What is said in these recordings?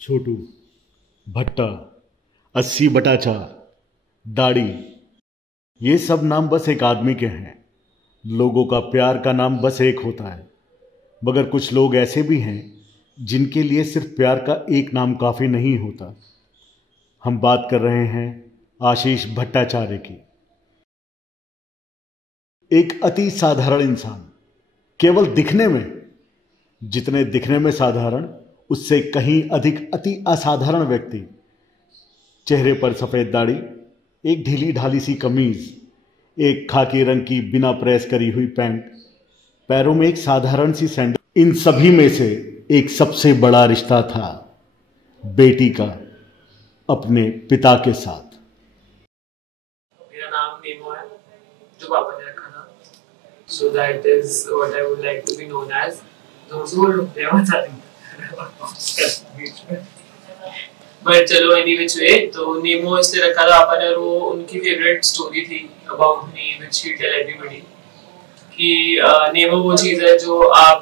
छोटू, भट्टा, 80/4, दाढ़ी, ये सब नाम बस एक आदमी के हैं। लोगों का प्यार का नाम बस एक होता है, मगर कुछ लोग ऐसे भी हैं जिनके लिए सिर्फ प्यार का एक नाम काफ़ी नहीं होता। हम बात कर रहे हैं आशीष भट्टाचार्य की। एक अति साधारण इंसान, केवल दिखने में, जितने दिखने में साधारण उससे कहीं अधिक अति असाधारण व्यक्ति। चेहरे पर सफ़ेद दाढ़ी, एक ढीली ढाली सी कमीज, एक खाकी रंग की बिना प्रेस करी हुई पैंट, पैरों में एक साधारण सी सैंडल। इन सभी में से एक सबसे बड़ा रिश्ता था बेटी का अपने पिता के साथ। मेरा नाम नेमो है, जो पापा ने रखा था। So that is what I would like to be known as. But चलो any which way, तो नेमो इसलिए रखा था पापा ने, और वो उनकी फेवरेट स्टोरी थी about me which he tell everybody कि नेमो वो चीज़ है जो आप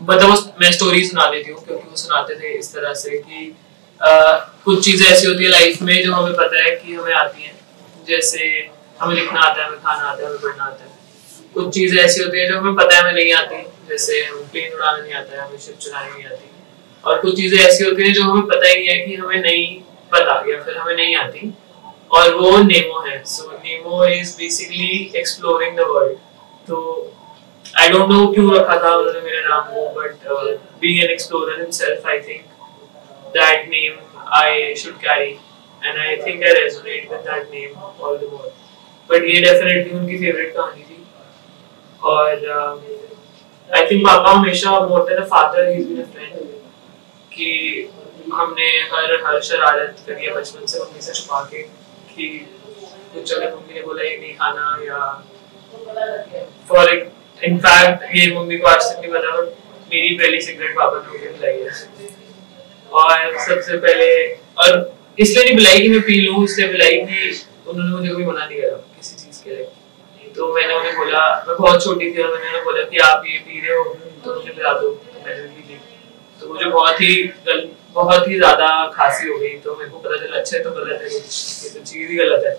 मतलब मैं स्टोरी सुना देती हूँ क्योंकि वो सुनाते थे इस तरह से कि कुछ चीज़ें ऐसी होती है लाइफ में जो हमें पता है कि हमें आती हैं, जैसे हमें लिखना आता है, हमें खाना आता है, हमें पढ़ना आता है। कुछ चीज़ें ऐसी होती है जो हमें पता है हमें नहीं आती, जैसे हमें प्लेन उड़ाना नहीं आता है, हमें शिप चलानी नहीं आती। और कुछ चीज़ें ऐसी होती हैं जो हमें पता ही नहीं है कि हमें नहीं पता या फिर हमें नहीं आती, और वो नेमो है। So Nemo is basically exploring the world. तो आई डोंट नो क्यों रखा था उन्होंने मेरा नाम वो, but being an explorer himself, I think that name I should carry, and I think I resonate with that name all the more. But ये definitely उनकी फेवरेट कहानी थी, और आई थिंक पापा हमेशा more than a father he is been a friend, कि हमने हर शरारत करी है बचपन से मम्मी से छुपा के, कि कुछ अगर मम्मी ने बोला ये नहीं खाना, या फॉर इनफैक्ट ये मम्मी को आज तक नहीं पता, मेरी पहली सिगरेट पापा ने मुझे पिलाई है। और सबसे पहले, और इसलिए नहीं पिलाई कि मैं पी लूं, इसलिए पिलाई कि उन्होंने मुझे कभी मना नहीं करा किसी चीज के लिए। तो मैंने उन्हें बोला, मैं बहुत छोटी थी और मैंने उन्हें बोला कि आप ये पी रहे हो तो मुझे पिला दो, तो मैंने भी पी ली। तो मुझे बहुत ही ज्यादा खांसी हो गई, तो मेरे को पता चला अच्छा है तो गलत है, ये तो चीज ही गलत है।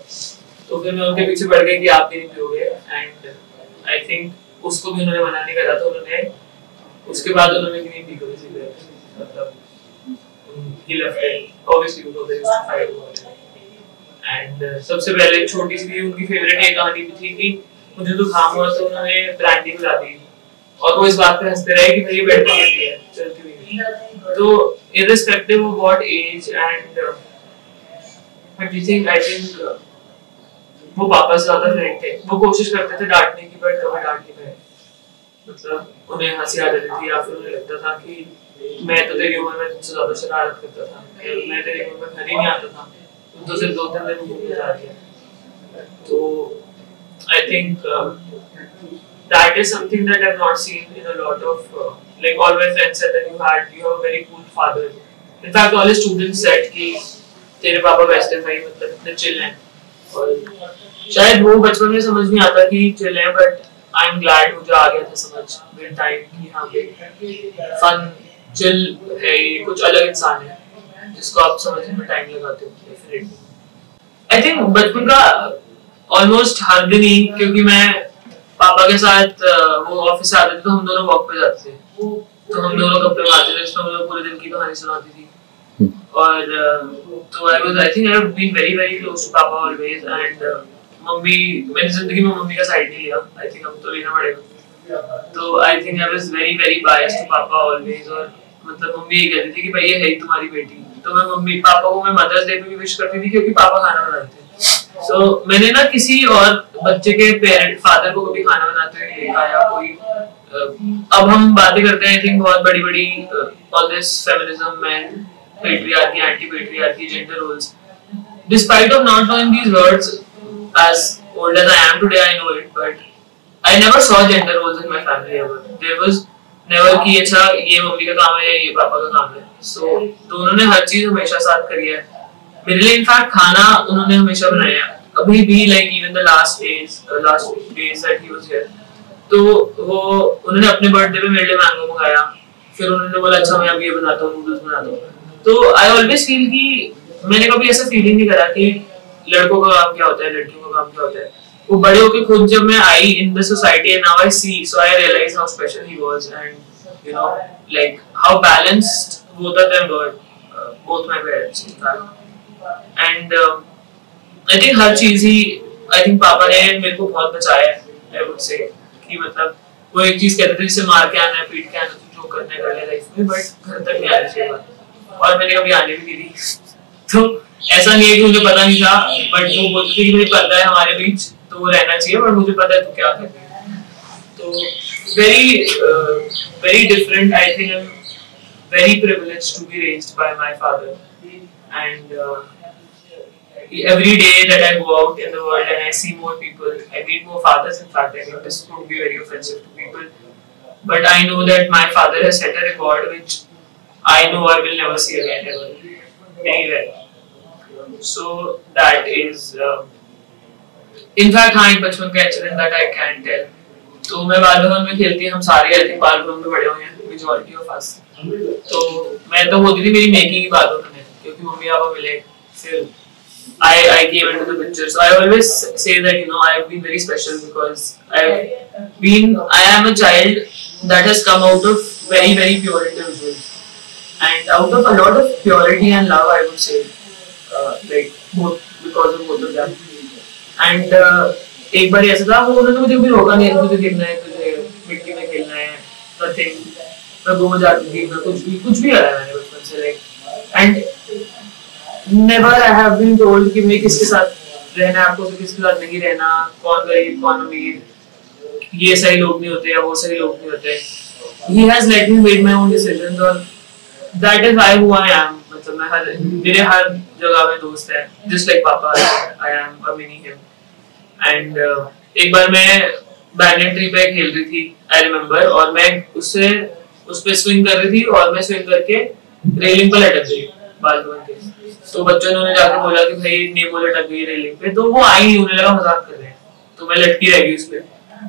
तो फिर मैं उनके पीछे पड़ गई कि आप भी नहीं पियोगे, एंड आई थिंक उसको भी उन्होंने मना नहीं करा, तो उन्होंने उसके बाद उन्होंने भी नहीं पी कभी सिगरेट, मतलब he left it obviously because they used to fight about it. And सबसे पहले छोटी सी उनकी फेवरेट ये कहानी भी थी कि मुझे तो जुकाम हुआ तो उन्होंने ब्रांडी पिला दी, और वो इस बात पे हंसते रहे कि मेरी बेड पे गिरती है चलती हुई। तो irrespective of what age and everything, I think वो पापा से ज्यादा फ्रेंड थे। वो कोशिश करते थे डांटने की, बट कभी डांट नहीं पाए। मतलब उन्हें हंसी आ जाती थी, या फिर उन्हें लगता था कि मैं तो तेरी उम्र में तुमसे ज्यादा शरारत करता था, मैं तेरी उम्र में घर ही नहीं आता था, तुम तो सिर्फ 2-3 दिन घूमने जा रही है। तो I think that is something that I've not seen in a lot of like all my friends said that you have a very cool father. In fact, all the students said कि तेरे पापा वैसे भाई मतलब इतने chill हैं, और शायद वो बचपन में समझ नहीं आता कि चिल है, बट आई एम ग्लैड मुझे आ गया था समझ विद टाइम कि हाँ पे फन चिल है, ये कुछ अलग इंसान है जिसको आप समझने में टाइम लगाते हो। डेफिनेटली आई थिंक बचपन का ऑलमोस्ट हर दिन ही, क्योंकि मैं पापा के साथ वो ऑफिस से आते थे तो हम दोनों वॉक पे जाते थे, तो हम दोनों कपड़े मारते थे, इसमें मुझे पूरे दिन की कहानी सुनाती थी। और तो I think I have been very very close to पापा ऑलवेज, एंड मम्मी, मैंने जिंदगी में मम्मी का साइड नहीं लिया, आई थिंक अब तो लेना पड़ेगा। तो I think I was very very biased to पापा ऑलवेज, और मतलब मम्मी ये कहती थी कि भाई ये है तुम्हारी बेटी। तो मैं मम्मी पापा को मैं मदर्स डे पे भी विश करती थी क्योंकि पापा खाना बनाते थे। So, मैंने ना किसी और बच्चे के पेरेंट फादर को कभी खाना बनाते हुए नहीं देखा, या कोई अब हम बातें करते हैं आई थिंक बहुत बड़ी बड़ी all this feminism and patriarchy, anti patriarchy, gender roles. Despite of not knowing these words as old as I am today, I know it, but I never saw gender roles in my family ever. There was never कि अच्छा ये mummy का काम है या ये पापा का काम है। So दोनों ने हर चीज हमेशा साथ करी है। मेरे लिए इनफैक्ट खाना उन्होंने हमेशा बनाया, अभी भी like even the last days that he was here, तो वो उन्होंने अपने बर्थडे पे मेरे लिए मैंगो मंगाया, फिर उन्होंने बोला अच्छा मैं अब ये बनाता हूँ, नूडल्स बनाता हूँ, तो आई ऑलवेज फील कि मैंने कभी ऐसा फीलिंग नहीं करा कि लड़कों का काम क्या होता है, लड़कियों का काम क्या होता है। वो बड़े होके खुद जब मैं आई in the society and now I see, so I realize how special he was and you know like how balanced both of them were, both my parents in fact. And I think हर चीज ही I think पापा ने मेरे को बहुत बचाया है, I would say कि मतलब वो एक चीज कहते थे जिससे मार के आना है, पीट के आना है, जो करना है कर ले लाइफ में, बट घर तक नहीं आना चाहिए बात, और मैंने कभी आने भी नहीं दी। तो ऐसा नहीं है कि मुझे पता नहीं था, बट वो बोलते थे कि मुझे पता है हमारे बीच तो वो रहना चाहिए, बट मुझे पता है तो क्या करना है। तो very different. I think I'm very privileged to be raised by my father, and every day that I go out in the world and I see more people, I meet more fathers. In fact, I think this could be very offensive to people, but I know that my father has set a record which I know I will never see again ever anywhere. So that is, in fact, हाँ एक बचपन का incident that I can tell. तो मैं बाल भवन में खेलती, हम सारे आई थिंक बाल भवन में बड़े हुए हैं, मेजॉरिटी ऑफ अस। तो मैं तो होती थी मेरी मेकिंग की बात होती है, क्योंकि मम्मी पापा मिले, फिर I came into the picture. So I always say that I have been very special because I am a child that has come out of very very pure individuals, and out of a lot of purity and love, I would say, like both because of both of them. And एक बार ऐसा था, वो उन्होंने मुझे कभी रोका नहीं, तुझे खेलना है, तुझे मिट्टी में खेलना है, nothing, मैं घूम जाती थी, मैं कुछ भी करा मैंने बचपन से, like, and never I have been told कि मैं किसके साथ रहना है, आपको किसके साथ नहीं रहना, कौन गरीब कौन अमीर, ये सही लोग नहीं होते या वो सही लोग नहीं होते। He has let me make my own decisions, और that is why who I am. मतलब मेरे हर जगह में दोस्त है, just like पापा, I am a mini him. And एक बार मैं बैनियन ट्री पे खेल रही थी, I remember, और मैं उस पे स्विंग कर रही थी, और मैं स्विंग करके रेलिंग पे लटक गई बाल भवन के। तो बच्चों ने जाकर बोला कि भाई नेमो लटक गई रेलिंग पे, तो वो आई नहीं, उन्हें लगा मजाक कर रहे हैं, तो मैं लटकी रह गई उस पे।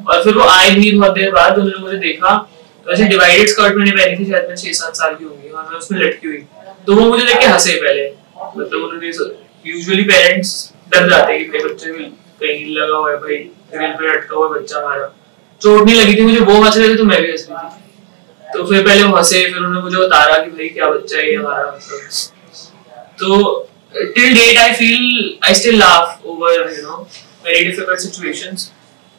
और फिर वो आई भी बहुत देर बाद, उन्होंने मुझे देखा, वैसे डिवाइडेड स्कर्ट मैंने पहनी थी, शायद मैं 6-7 साल की होंगी, और मैं उसमें लटकी हुई, तो वो मुझे देख के हंसे पहले। मतलब उन्होंने, यूजुअली पेरेंट्स डर जाते हैं कि बच्चे कहीं लगा हुआ है, भाई ग्रिल पे लटका हुआ बच्चा हमारा, चोट नहीं लगी थी मुझे, वो हंस रहे थे तो मैं भी हंस रही थी। तो फिर पहले वो हंसे, फिर उन्होंने मुझे उतारा कि भाई क्या बच्चा है ये हमारा, मतलब। तो till date I still laugh over very difficult situations,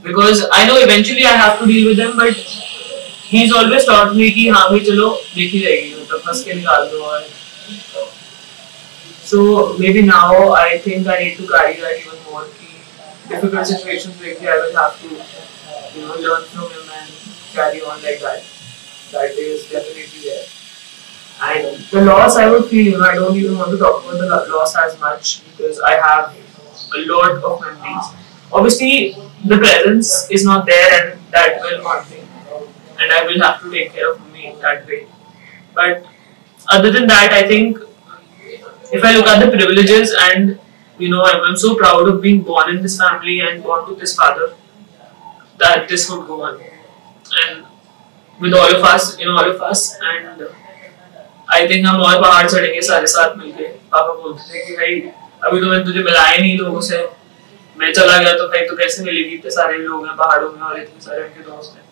because I know eventually I have to deal with them, but he's always taught me कि हाँ भाई चलो देखी जाएगी, मतलब हंस के निकाल दो। और so maybe now I think I need to carry that even more, difficult situations where I will have to learn from him and carry on like that. That is definitely there. And the loss, I would feel, I don't even want to talk about the loss as much, because I have a lot of memories. Obviously, the presence is not there, and that will haunt me, and I will have to take care of me in that way. But other than that, I think if I look at the privileges, and I'm so proud of being born in this family and born to this father, that this would go on, and with all of us, and I think हम और पहाड़ चढ़ेंगे सारे साथ मिलके। पापा बोलते थे कि भाई अभी तो मैंने तुझे मिलाया नहीं लोगों से, मैं चला गया तो भाई तो कैसे मिलेगी, इतने सारे लोग हैं पहाड़ों में और इतने सारे उनके दोस्त हैं।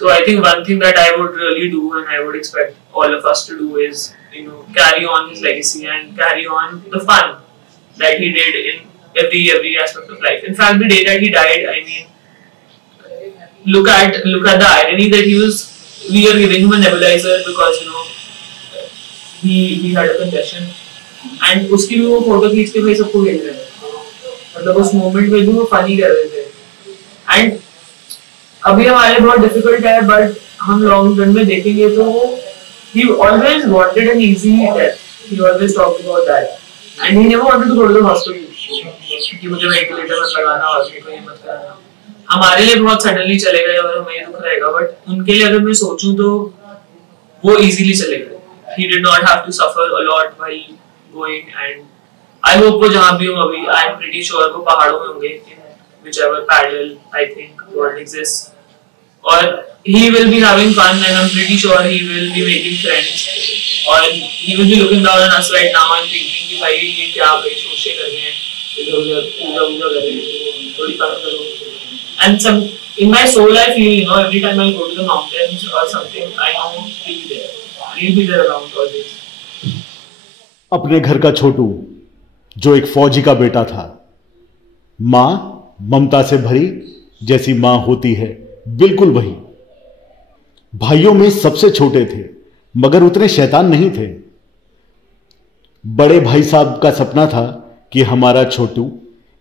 तो I think one thing that I would really do, and I would expect all of us to do, is carry on his legacy and carry on the fun that he did in every aspect of life. In fact, the day that he died, I mean, look at the irony that we are giving him a nebulizer because he had a concussion, and उसकी भी वो photo खींच के भाई सबको भेज रहे हैं, मतलब उस मोमेंट में भी वो फनी कर रहे थे। एंड अभी हमारे बहुत डिफिकल्ट है, बट हम लॉन्ग रन में देखेंगे तो he always wanted an easy death. He always talked about that, and he never wanted to go to the hospital कि मुझे वेंटिलेटर मत लगाना और मेरे को ये मत कराना। हमारे लिए बहुत सडनली चले गए और हमें दुख रहेगा, बट उनके लिए अगर मैं सोचूं तो वो इजीली चले गए। He did not have to suffer a lot while going, and I hope वो जहाँ भी हो अभी, I am pretty sure वो पहाड़ों में होंगे, in whichever parallel I think world exists, और he will be having fun, and I'm pretty sure he will be making friends, और he will be looking down on us right now and thinking कि भाई ये क्या भाई शोशे कर रहे हैं, इधर उधर पूजा कर रहे हैं, थोड़ी बात करो. And some in my soul I feel, you know, every time I go to the mountains or something, I know he'll be there around always. अपने घर का छोटू जो एक फौजी का बेटा था, मां ममता से भरी जैसी मां होती है, बिल्कुल वही. भाइयों में सबसे छोटे थे मगर उतने शैतान नहीं थे. बड़े भाई साहब का सपना था कि हमारा छोटू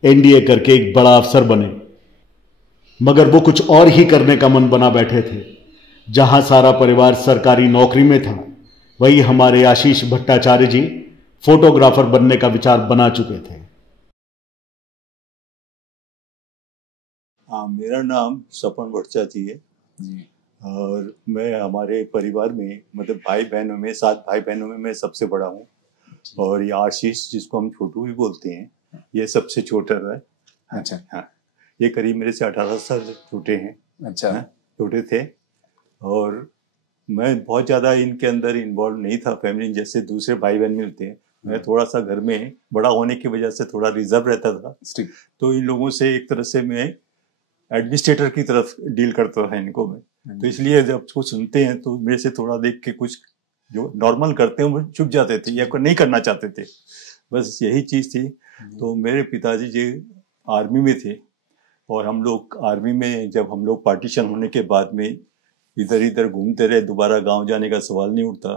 एनडीए करके एक बड़ा अफसर बने, मगर वो कुछ और ही करने का मन बना बैठे थे. जहां सारा परिवार सरकारी नौकरी में था, वही हमारे आशीष भट्टाचार्य जी फोटोग्राफर बनने का विचार बना चुके थे. हाँ, मेरा नाम सपन भट्टाचार्य है और मैं हमारे परिवार में मतलब भाई बहनों में 7 भाई बहनों में मैं सबसे बड़ा हूँ. और ये आशीष जिसको हम छोटू भी बोलते हैं, ये सबसे छोटा है. अच्छा. हाँ, ये करीब मेरे से 18 साल छोटे हैं. अच्छा. छोटे थे और मैं बहुत ज़्यादा इनके अंदर इन्वॉल्व नहीं था फैमिली जैसे दूसरे भाई बहन मिलते हैं. मैं थोड़ा सा घर में बड़ा होने की वजह से थोड़ा रिजर्व रहता था. तो इन लोगों से एक तरह से मैं एडमिनिस्ट्रेटर की तरफ डील करता था इनको मैं. तो इसलिए जब कुछ सुनते हैं तो मेरे से थोड़ा देख के कुछ जो नॉर्मल करते हैं वो चुप जाते थे या नहीं करना चाहते थे. बस यही चीज़ थी. तो मेरे पिताजी जी आर्मी में थे और हम लोग आर्मी में जब हम लोग पार्टीशन होने के बाद में इधर इधर घूमते रहे, दोबारा गांव जाने का सवाल नहीं उठता.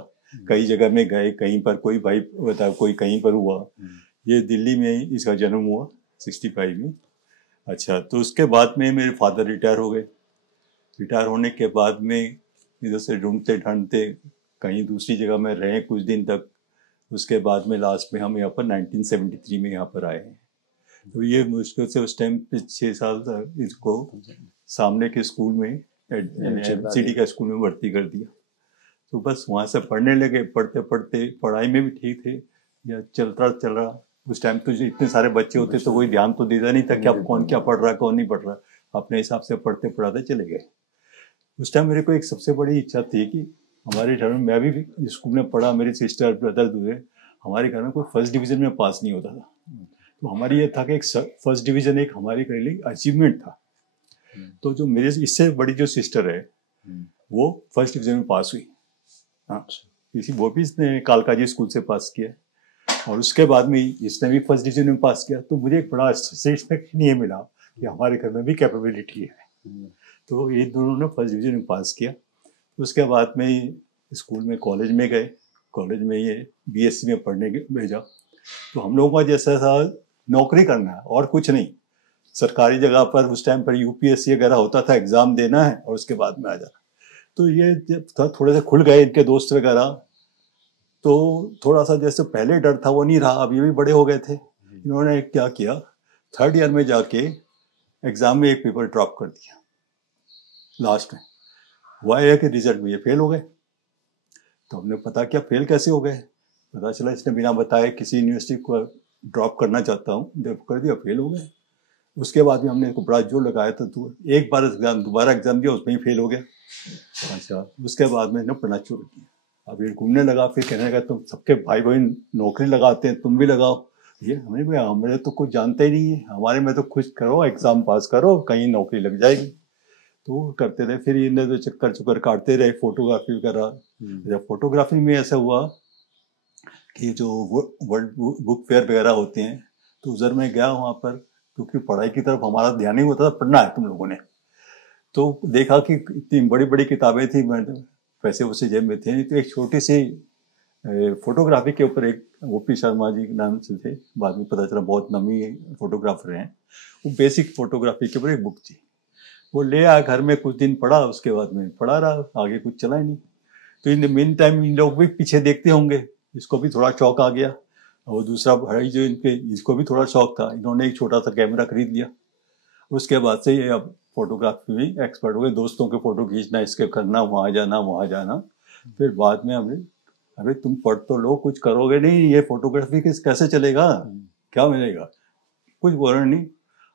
कई जगह में गए, कहीं पर कोई भाई बता कोई कहीं पर हुआ. ये दिल्ली में इसका जन्म हुआ 65 में. अच्छा, तो उसके बाद में मेरे फादर रिटायर हो गए. रिटायर होने के बाद में इधर से ढूंढते ढांढते कहीं दूसरी जगह में रहे कुछ दिन तक. उसके बाद में लास्ट में हम यहाँ पर 1973 में यहाँ पर आए हैं. तो ये मुश्किल से उस टाइम पे 6 साल इसको सामने के स्कूल में सिटी का स्कूल में भर्ती कर दिया. तो बस वहाँ से पढ़ने लगे. पढ़ते पढ़ते पढ़ाई में भी ठीक थे या चल रहा. उस टाइम तो इतने सारे बच्चे होते तो कोई ध्यान तो देता नहीं था कि अब कौन क्या पढ़ रहा है कौन नहीं पढ़ रहा. अपने हिसाब से पढ़ते पढ़ाते चले गए. उस टाइम मेरे को एक सबसे बड़ी इच्छा थी कि हमारे घर में, मैं भी स्कूल में पढ़ा, मेरी सिस्टर ब्रदर हुए, हमारे घर में कोई फर्स्ट डिवीजन में पास नहीं होता था. तो हमारी ये था कि एक फर्स्ट डिवीजन एक हमारे के लिए अचीवमेंट था. तो जो मेरे इससे बड़ी जो सिस्टर है वो फर्स्ट डिवीजन में पास हुई. हाँ, वो भी इसने कालका जी स्कूल से पास किया और उसके बाद में इसने भी फर्स्ट डिवीजन में पास किया. तो मुझे एक बड़ा सेटिस्फेक्शन ये मिला कि हमारे घर में भी कैपेबिलिटी है. तो ये दोनों ने फर्स्ट डिवीजन में पास किया. उसके बाद में स्कूल में कॉलेज में गए. कॉलेज में ये बीएससी में पढ़ने भेजा. तो हम लोगों का जैसा था नौकरी करना है और कुछ नहीं. सरकारी जगह पर उस टाइम पर यूपीएससी वगैरह होता था, एग्जाम देना है और उसके बाद में आ जाना. तो ये जब था थोड़े से खुल गए इनके दोस्त वगैरह, तो थोड़ा सा जैसे पहले डर था वो नहीं रहा. अब ये भी बड़े हो गए थे. इन्होंने क्या किया, 3rd ईयर में जाके एग्जाम में एक पेपर ड्रॉप कर दिया. लास्ट में हुआ है कि रिजल्ट में ये फेल हो गए. तो हमने पता किया फेल कैसे हो गए. पता चला इसने बिना बताए किसी यूनिवर्सिटी को ड्रॉप करना चाहता हूँ, ड्रॉप कर दिया, फेल हो गए. उसके बाद भी हमने इसको बड़ा जोर लगाया था. तो एक बार एग्जाम दोबारा एग्जाम दिया, उसमें ही फेल हो गया. अच्छा, उसके बाद में पढ़ना छोड़ दिया. अब ये घूमने लगा. फिर कहने लगा तुम सबके भाई बहन नौकरी लगाते हैं, तुम भी लगाओ. ये हमें तो कुछ जानते ही नहीं है. हमारे में तो कुछ करो, एग्जाम पास करो, कहीं नौकरी लग जाएगी. तो करते रहे. फिर इन्हें तो चक्कर काटते रहे, फोटोग्राफी वगैरह. जब फोटोग्राफी में ऐसा हुआ कि जो वर्ल्ड बुक फेयर वगैरह होते हैं तो उधर मैं गया वहाँ पर, क्योंकि पढ़ाई की तरफ हमारा ध्यान नहीं होता था, पढ़ना है तुम लोगों ने. तो देखा कि इतनी बड़ी बड़ी किताबें थी, पैसे वैसे जेब में थे नहीं. तो एक छोटी सी फोटोग्राफी के ऊपर एक ओपी शर्मा जी के नाम से थे, बाद में पता चला बहुत नामी फोटोग्राफर हैं. वो बेसिक फोटोग्राफी के ऊपर एक बुक थी. वो ले आया घर में, कुछ दिन पढ़ा, उसके बाद में पढ़ा रहा, आगे कुछ चला ही नहीं. तो in the main time in लोग भी पीछे देखते होंगे, इसको भी थोड़ा शौक आ गया. और दूसरा भाई जो इनके, इसको भी थोड़ा शौक था. इन्होंने एक छोटा सा कैमरा खरीद लिया. उसके बाद से ये अब फोटोग्राफी में एक्सपर्ट हो गए. दोस्तों के फोटो खींचना, इसके करना, वहाँ जाना. फिर बाद में हमें, अरे तुम पढ़ तो लो, कुछ करोगे नहीं, ये फोटोग्राफी कैसे चलेगा, क्या मिलेगा. कुछ बोलना नहीं.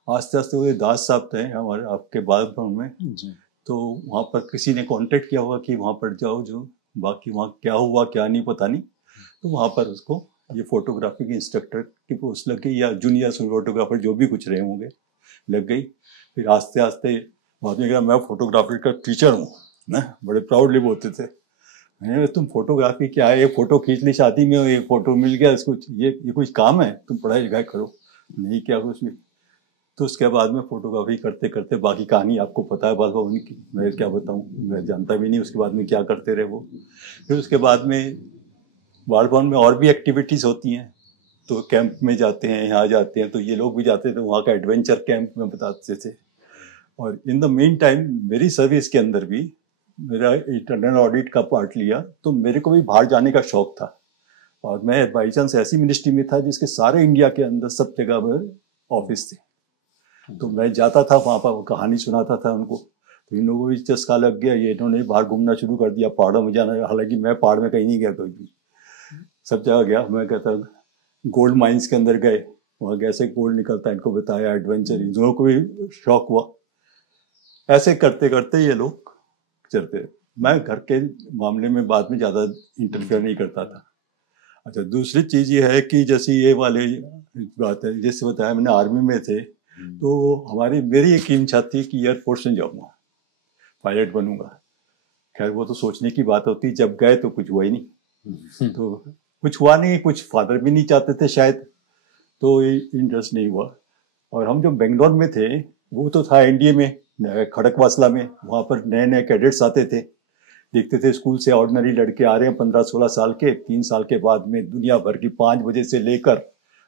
आस्ते आस्ते वो दास साहब थे हमारे आपके बाद में, तो वहाँ पर किसी ने कांटेक्ट किया होगा कि वहाँ पर जाओ, जो बाकी वहाँ क्या हुआ क्या नहीं पता नहीं। तो वहाँ पर उसको ये फोटोग्राफी के इंस्ट्रक्टर की पोस्ट लग गई, या जूनियर फोटोग्राफर जो भी कुछ रहे होंगे लग गई। फिर आस्ते आस्ते बाद में कहा मैं फोटोग्राफी का टीचर हूँ ना, बड़े प्राउडली बोलते थे। मैंने तुम फोटोग्राफी क्या है, एक फोटो खींच ली शादी में, एक फोटो मिल गया इसको, ये कुछ काम है, तुम पढ़ाई लिखाई करो, नहीं क्या कुछ भी। तो उसके बाद में फोटोग्राफी करते करते बाकी कहानी आपको पता है बात उनकी, मैं क्या बताऊँ, मैं जानता भी नहीं उसके बाद में क्या करते रहे वो। फिर उसके बाद में बालभवन में और भी एक्टिविटीज़ होती हैं, तो कैंप में जाते हैं, यहाँ जाते हैं, तो ये लोग भी जाते थे वहाँ का एडवेंचर कैंप में बताते थे। और इन द मेन टाइम मेरी सर्विस के अंदर भी मेरा इंटरनल ऑडिट का पार्ट लिया, तो मेरे को भी बाहर जाने का शौक था। और मैं बाई चांस ऐसी मिनिस्ट्री में था जिसके सारे इंडिया के अंदर सब जगह पर ऑफिस थे, तो मैं जाता था वहाँ पर, कहानी सुनाता था उनको। तो इन लोगों को भी चस्का लग गया, ये इन्होंने बाहर घूमना शुरू कर दिया, पहाड़ों में जाना। हालांकि मैं पहाड़ में कहीं नहीं गया, कोई भी सब जगह गया। मैं कहता गोल्ड माइंस के अंदर गए, वहाँ कैसे गोल्ड निकलता है इनको बताया, एडवेंचर, इन लोगों को भी शौक हुआ। ऐसे करते करते ये लोग चलते। मैं घर के मामले में बाद में ज़्यादा इंटरफेयर नहीं करता था। अच्छा, दूसरी चीज़ ये है कि जैसे ये वाले बात है, जैसे बताया मैंने आर्मी में थे, तो मेरी एक इच्छा थी कि एयरफोर्स में जाऊँगा, पायलट बनूंगा। खैर वो तो सोचने की बात होती, जब गए तो कुछ हुआ ही नहीं। तो कुछ हुआ नहीं, कुछ फादर भी नहीं चाहते थे शायद, तो इंटरेस्ट नहीं हुआ। और हम जो बेंगलोर में थे वो तो था एनडीए में, खड़कवासला में, वहाँ पर नए नए कैडेट्स आते थे, देखते थे स्कूल से ऑर्डिनरी लड़के आ रहे हैं 15-16 साल के, 3 साल के बाद में दुनिया भर की 5 बजे से लेकर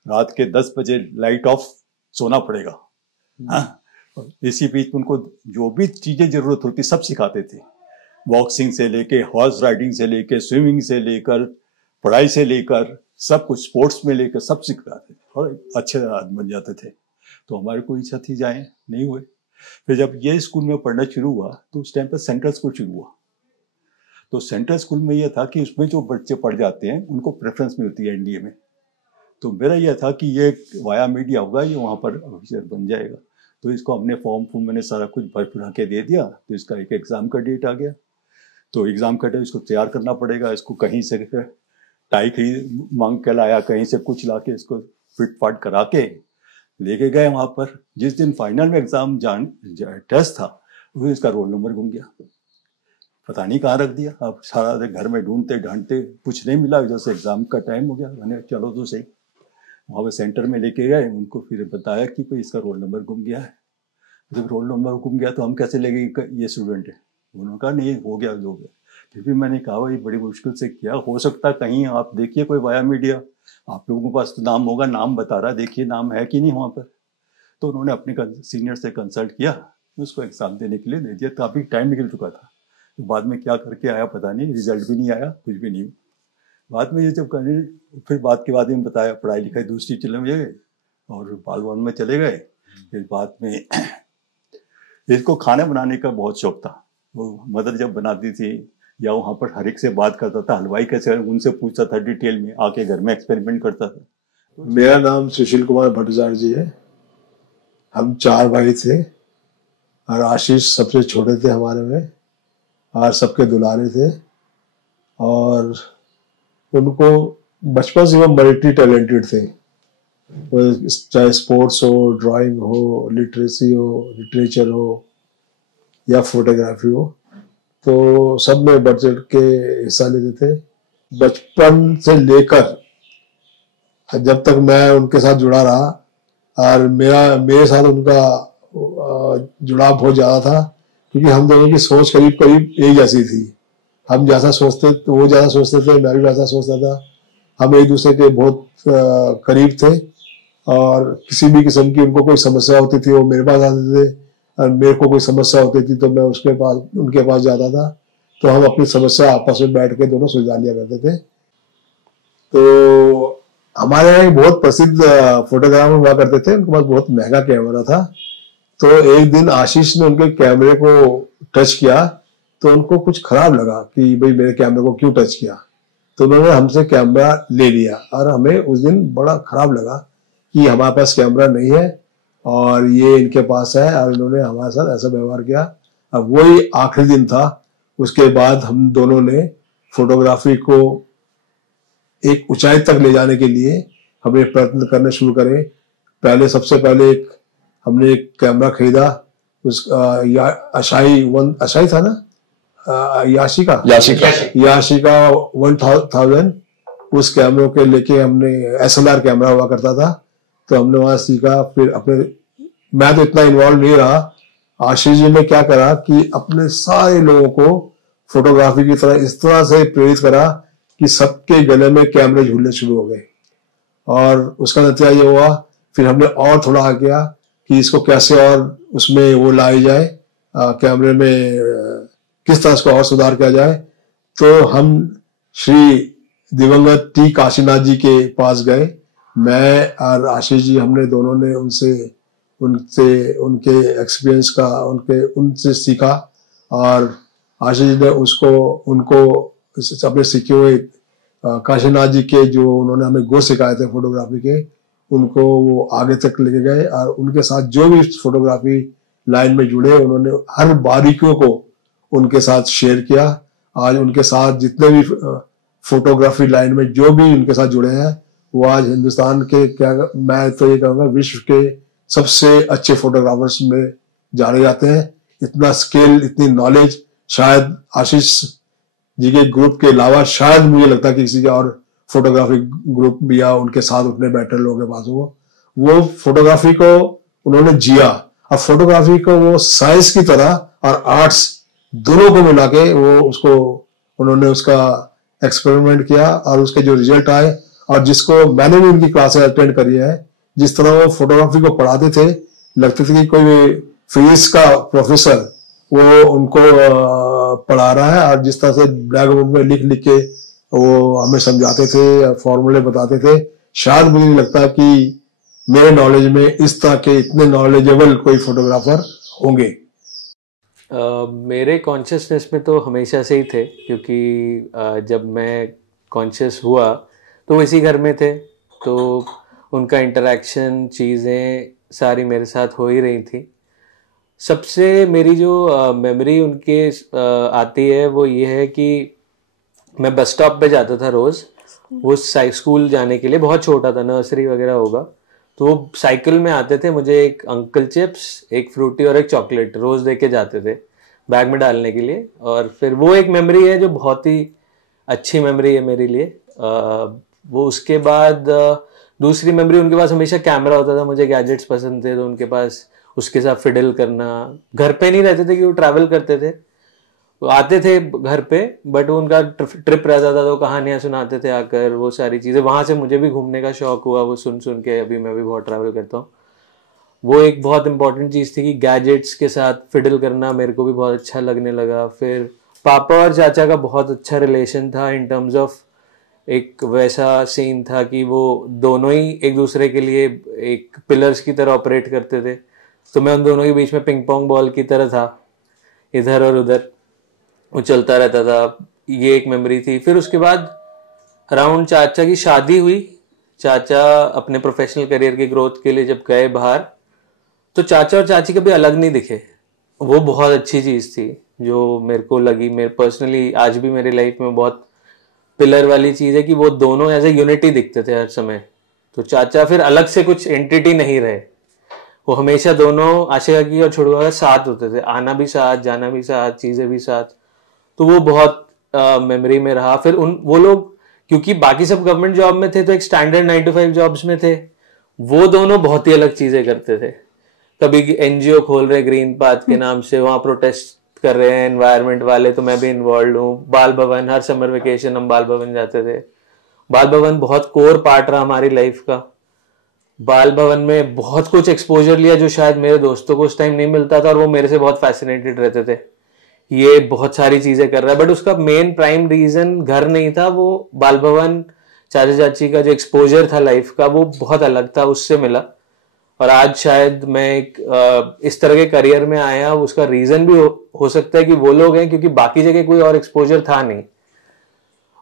रात के 10 बजे लाइट ऑफ सोना पड़ेगा। हाँ, इसी बीच उनको जो भी चीजें जरूरत होती सब सिखाते थे, बॉक्सिंग से लेके, हॉर्स राइडिंग से लेके, स्विमिंग से लेकर, पढ़ाई से लेकर, सब कुछ स्पोर्ट्स में लेकर सब सिखाते थे, और अच्छे आदमी बन जाते थे। तो हमारे को इच्छा थी जाए, नहीं हुए। फिर जब ये स्कूल में पढ़ना शुरू हुआ तो उस टाइम पर सेंट्रल स्कूल शुरू हुआ। तो सेंट्रल स्कूल में यह था कि उसमें जो बच्चे पढ़ जाते हैं उनको प्रेफरेंस मिलती है एनडीए में। तो मेरा यह था कि ये वाया मीडिया होगा, ये वहाँ पर ऑफिसर बन जाएगा। तो इसको हमने फॉर्म मैंने सारा कुछ भर भरा के दे दिया। तो इसका एक एग्ज़ाम का डेट आ गया, तो एग्ज़ाम का डेट इसको तैयार करना पड़ेगा। इसको कहीं से टाई खरीद मांग के लाया, कहीं से कुछ ला के इसको फिट फाट करा के लेके गए वहाँ पर। जिस दिन फाइनल में एग्ज़ाम टेस्ट था, उस दिन इसका रोल नंबर गुम गया, पता नहीं कहाँ रख दिया। अब सारा दिन घर में ढूंढते ढांढते कुछ नहीं मिला। जैसे एग्ज़ाम का टाइम हो गया, मैंने चलो तो सही, वहाँ पे सेंटर में लेके गए, उनको फिर बताया कि भाई इसका रोल नंबर गुम गया है। जब रोल नंबर गुम गया तो हम कैसे लेंगे ये स्टूडेंट है। उन्होंने कहा नहीं, हो गया जो गया। फिर भी मैंने कहा भाई बड़ी मुश्किल से किया, हो सकता कहीं आप देखिए कोई वाया मीडिया, आप लोगों के पास तो नाम होगा, नाम बता रहा, देखिए नाम है कि नहीं वहाँ पर। तो उन्होंने अपने सीनियर से कंसल्ट किया, उसको एग्ज़ाम देने के लिए दे दिया। काफ़ी टाइम निकल चुका था। तो बाद में क्या करके आया पता नहीं, रिजल्ट भी नहीं आया, कुछ भी नहीं। बाद में ये जब करने, फिर बाद के बाद में बताया पढ़ाई लिखाई दूसरी चले गए और बालभवन में चले गए। फिर बाद में इसको खाना बनाने का बहुत शौक था। वो मदर जब बनाती थी या वहाँ पर हर एक से बात करता था, हलवाई कैसे, उनसे पूछता था डिटेल में, आके घर में एक्सपेरिमेंट करता था। मेरा नाम सुशील कुमार भट्टाचार्य जी है। हम 4 भाई थे और आशीष सबसे छोटे थे हमारे में, और सबके दुलारे थे। और उनको बचपन से वो मल्टी टैलेंटेड थे, चाहे स्पोर्ट्स हो, ड्राइंग हो, लिटरेसी हो, लिटरेचर हो या फोटोग्राफी हो, तो सब में बढ़ चढ़ के हिस्सा लेते थे। बचपन से लेकर जब तक मैं उनके साथ जुड़ा रहा, और मेरे साथ उनका जुड़ाव बहुत ज़्यादा था, क्योंकि हम दोनों की सोच करीब करीब एक जैसी थी। हम जैसा सोचते तो वो ज़्यादा सोचते थे, मैं भी वैसा सोचता था। हम एक दूसरे के बहुत करीब थे, और किसी भी किस्म की उनको कोई समस्या होती थी वो मेरे पास आते थे, और मेरे को कोई समस्या होती थी तो मैं उनके पास जाता था। तो हम अपनी समस्या आपस में बैठ के दोनों सुलझा लिया करते थे। तो हमारे यहाँ एक बहुत प्रसिद्ध फोटोग्राफर हुआ करते थे, उनके पास बहुत महंगा कैमरा था। तो एक दिन आशीष ने उनके कैमरे को टच किया तो उनको कुछ खराब लगा कि भाई मेरे कैमरे को क्यों टच किया। तो उन्होंने हमसे कैमरा ले लिया, और हमें उस दिन बड़ा खराब लगा कि हमारे पास कैमरा नहीं है और ये इनके पास है, और इन्होंने हमारे साथ ऐसा व्यवहार किया। अब वही आखिरी दिन था, उसके बाद हम दोनों ने फोटोग्राफी को एक ऊंचाई तक ले जाने के लिए हमें प्रयत्न करने शुरू करें। पहले सबसे पहले हमने एक कैमरा खरीदा, उस अशाई था ना, याशिका 1000, उस कैमरों के लेके हमने SLR कैमरा हुआ करता था, तो हमने वहां सीखा। फिर मैं तो इतना इन्वॉल्व नहीं रहा। आशीष जी ने क्या करा कि अपने सारे लोगों को फोटोग्राफी की तरह इस तरह से प्रेरित करा कि सबके गले में कैमरे झूलने शुरू हो गए, और उसका नतीजा ये हुआ। फिर हमने और थोड़ा आ गया कि इसको कैसे और उसमें वो लाई जाए, कैमरे में किस तरह इसको और सुधार किया जाए। तो हम श्री दिवंगत टी काशीनाथ जी के पास गए, मैं और आशीष जी, हमने दोनों ने उनके एक्सपीरियंस का उनसे सीखा। और आशीष जी ने उनको अपने सीखे हुए काशीनाथ जी के जो उन्होंने हमें गुण सिखाए थे फोटोग्राफी के, उनको वो आगे तक लेके गए, और उनके साथ जो भी फोटोग्राफी लाइन में जुड़े, उन्होंने हर बारीकियों को उनके साथ शेयर किया। आज उनके साथ जितने भी फोटोग्राफी लाइन में जो भी उनके साथ जुड़े हैं, वो आज हिंदुस्तान के, मैं तो ये कहूँगा विश्व के सबसे अच्छे फोटोग्राफर्स में जाने जाते हैं। इतना स्किल, इतनी नॉलेज शायद आशीष जी के ग्रुप के अलावा शायद मुझे लगता है कि किसी के और फोटोग्राफी ग्रुप या उनके साथ उठने बैठे लोगों के पास वो फोटोग्राफी को उन्होंने जिया। अब फोटोग्राफी को वो साइंस की तरह और आर्ट्स दोनों को मिला के उन्होंने उसका एक्सपेरिमेंट किया, और उसके जो रिजल्ट आए, और जिसको मैंने भी उनकी क्लासेस अटेंड करी है, जिस तरह वो फोटोग्राफी को पढ़ाते थे, लगते थे कि कोई फिजिक्स का प्रोफेसर वो उनको पढ़ा रहा है, और जिस तरह से ब्लैक बोर्ड में लिख लिख के वो हमें समझाते थे, फॉर्मूले बताते थे, शायद मुझे नहीं लगता कि मेरे नॉलेज में इस तरह के इतने नॉलेजेबल कोई फोटोग्राफर होंगे। मेरे कॉन्शियसनेस में तो हमेशा से ही थे, क्योंकि जब मैं कॉन्शियस हुआ तो वो इसी घर में थे, तो उनका इंटरेक्शन, चीज़ें सारी मेरे साथ हो ही रही थी। सबसे मेरी जो मेमोरी उनके आती है वो ये है कि मैं बस स्टॉप पे जाता था रोज़, वो स्कूल जाने के लिए, बहुत छोटा था, नर्सरी वगैरह होगा, तो वो साइकिल में आते थे, मुझे एक अंकल चिप्स, एक फ्रूटी और एक चॉकलेट रोज़ दे के जाते थे बैग में डालने के लिए। और फिर वो एक मेमोरी है जो बहुत ही अच्छी मेमोरी है मेरे लिए। वो उसके बाद दूसरी मेमोरी, उनके पास हमेशा कैमरा होता था, मुझे गैजेट्स पसंद थे, तो उनके पास उसके साथ फिडल करना। घर पे नहीं रहते थे कि वो ट्रैवल करते थे, वो आते थे घर पे, बट उनका ट्रिप रहता था तो कहानियां सुनाते थे आकर, वो सारी चीज़ें। वहां से मुझे भी घूमने का शौक हुआ, वो सुन सुन के अभी मैं भी बहुत ट्रैवल करता हूँ। वो एक बहुत इंपॉर्टेंट चीज़ थी कि गैजेट्स के साथ फिडल करना मेरे को भी बहुत अच्छा लगने लगा। फिर पापा और चाचा का बहुत अच्छा रिलेशन था, इन टर्म्स ऑफ एक वैसा सीन था कि वो दोनों ही एक दूसरे के लिए एक पिलर्स की तरह ऑपरेट करते थे, तो मैं उन दोनों के बीच में पिंग पोंग बॉल की तरह था, इधर और उधर वो चलता रहता था। ये एक मेमोरी थी। फिर उसके बाद अराउंड चाचा की शादी हुई, चाचा अपने प्रोफेशनल करियर की ग्रोथ के लिए जब गए बाहर, तो चाचा और चाची कभी अलग नहीं दिखे। वो बहुत अच्छी चीज़ थी जो मेरे को लगी, मेरे पर्सनली आज भी मेरी लाइफ में बहुत पिलर वाली चीज़ है कि वो दोनों एज ए यूनिटी दिखते थे हर समय। तो चाचा फिर अलग से कुछ एंटिटी नहीं रहे, वो हमेशा दोनों आशिका की और छोटू का साथ होते थे, आना भी साथ, जाना भी साथ, चीज़ें भी साथ। तो वो बहुत मेमोरी में रहा। फिर वो लोग क्योंकि बाकी सब गवर्नमेंट जॉब में थे, तो एक स्टैंडर्ड 9 to 5 जॉब्स में थे, वो दोनों बहुत ही अलग चीज़ें करते थे। कभी एनजीओ खोल रहे ग्रीन पाथ के नाम से, वहाँ प्रोटेस्ट कर रहे हैं एनवायरनमेंट वाले, तो मैं भी इन्वॉल्व हूँ। बाल भवन, हर समर वेकेशन हम बाल भवन जाते थे। बाल भवन बहुत कोर पार्ट रहा हमारी लाइफ का। बाल भवन में बहुत कुछ एक्सपोजर लिया जो शायद मेरे दोस्तों को उस टाइम नहीं मिलता था, और वो मेरे से बहुत फैसिनेटेड रहते थे, ये बहुत सारी चीजें कर रहा है। बट उसका मेन प्राइम रीजन घर नहीं था, वो बाल भवन, चाचा चाची का जो एक्सपोजर था लाइफ का, वो बहुत अलग था, उससे मिला। और आज शायद मैं इस तरह के करियर में आया, उसका रीजन भी हो सकता है कि वो लोग हैं, क्योंकि बाकी जगह कोई और एक्सपोजर था नहीं।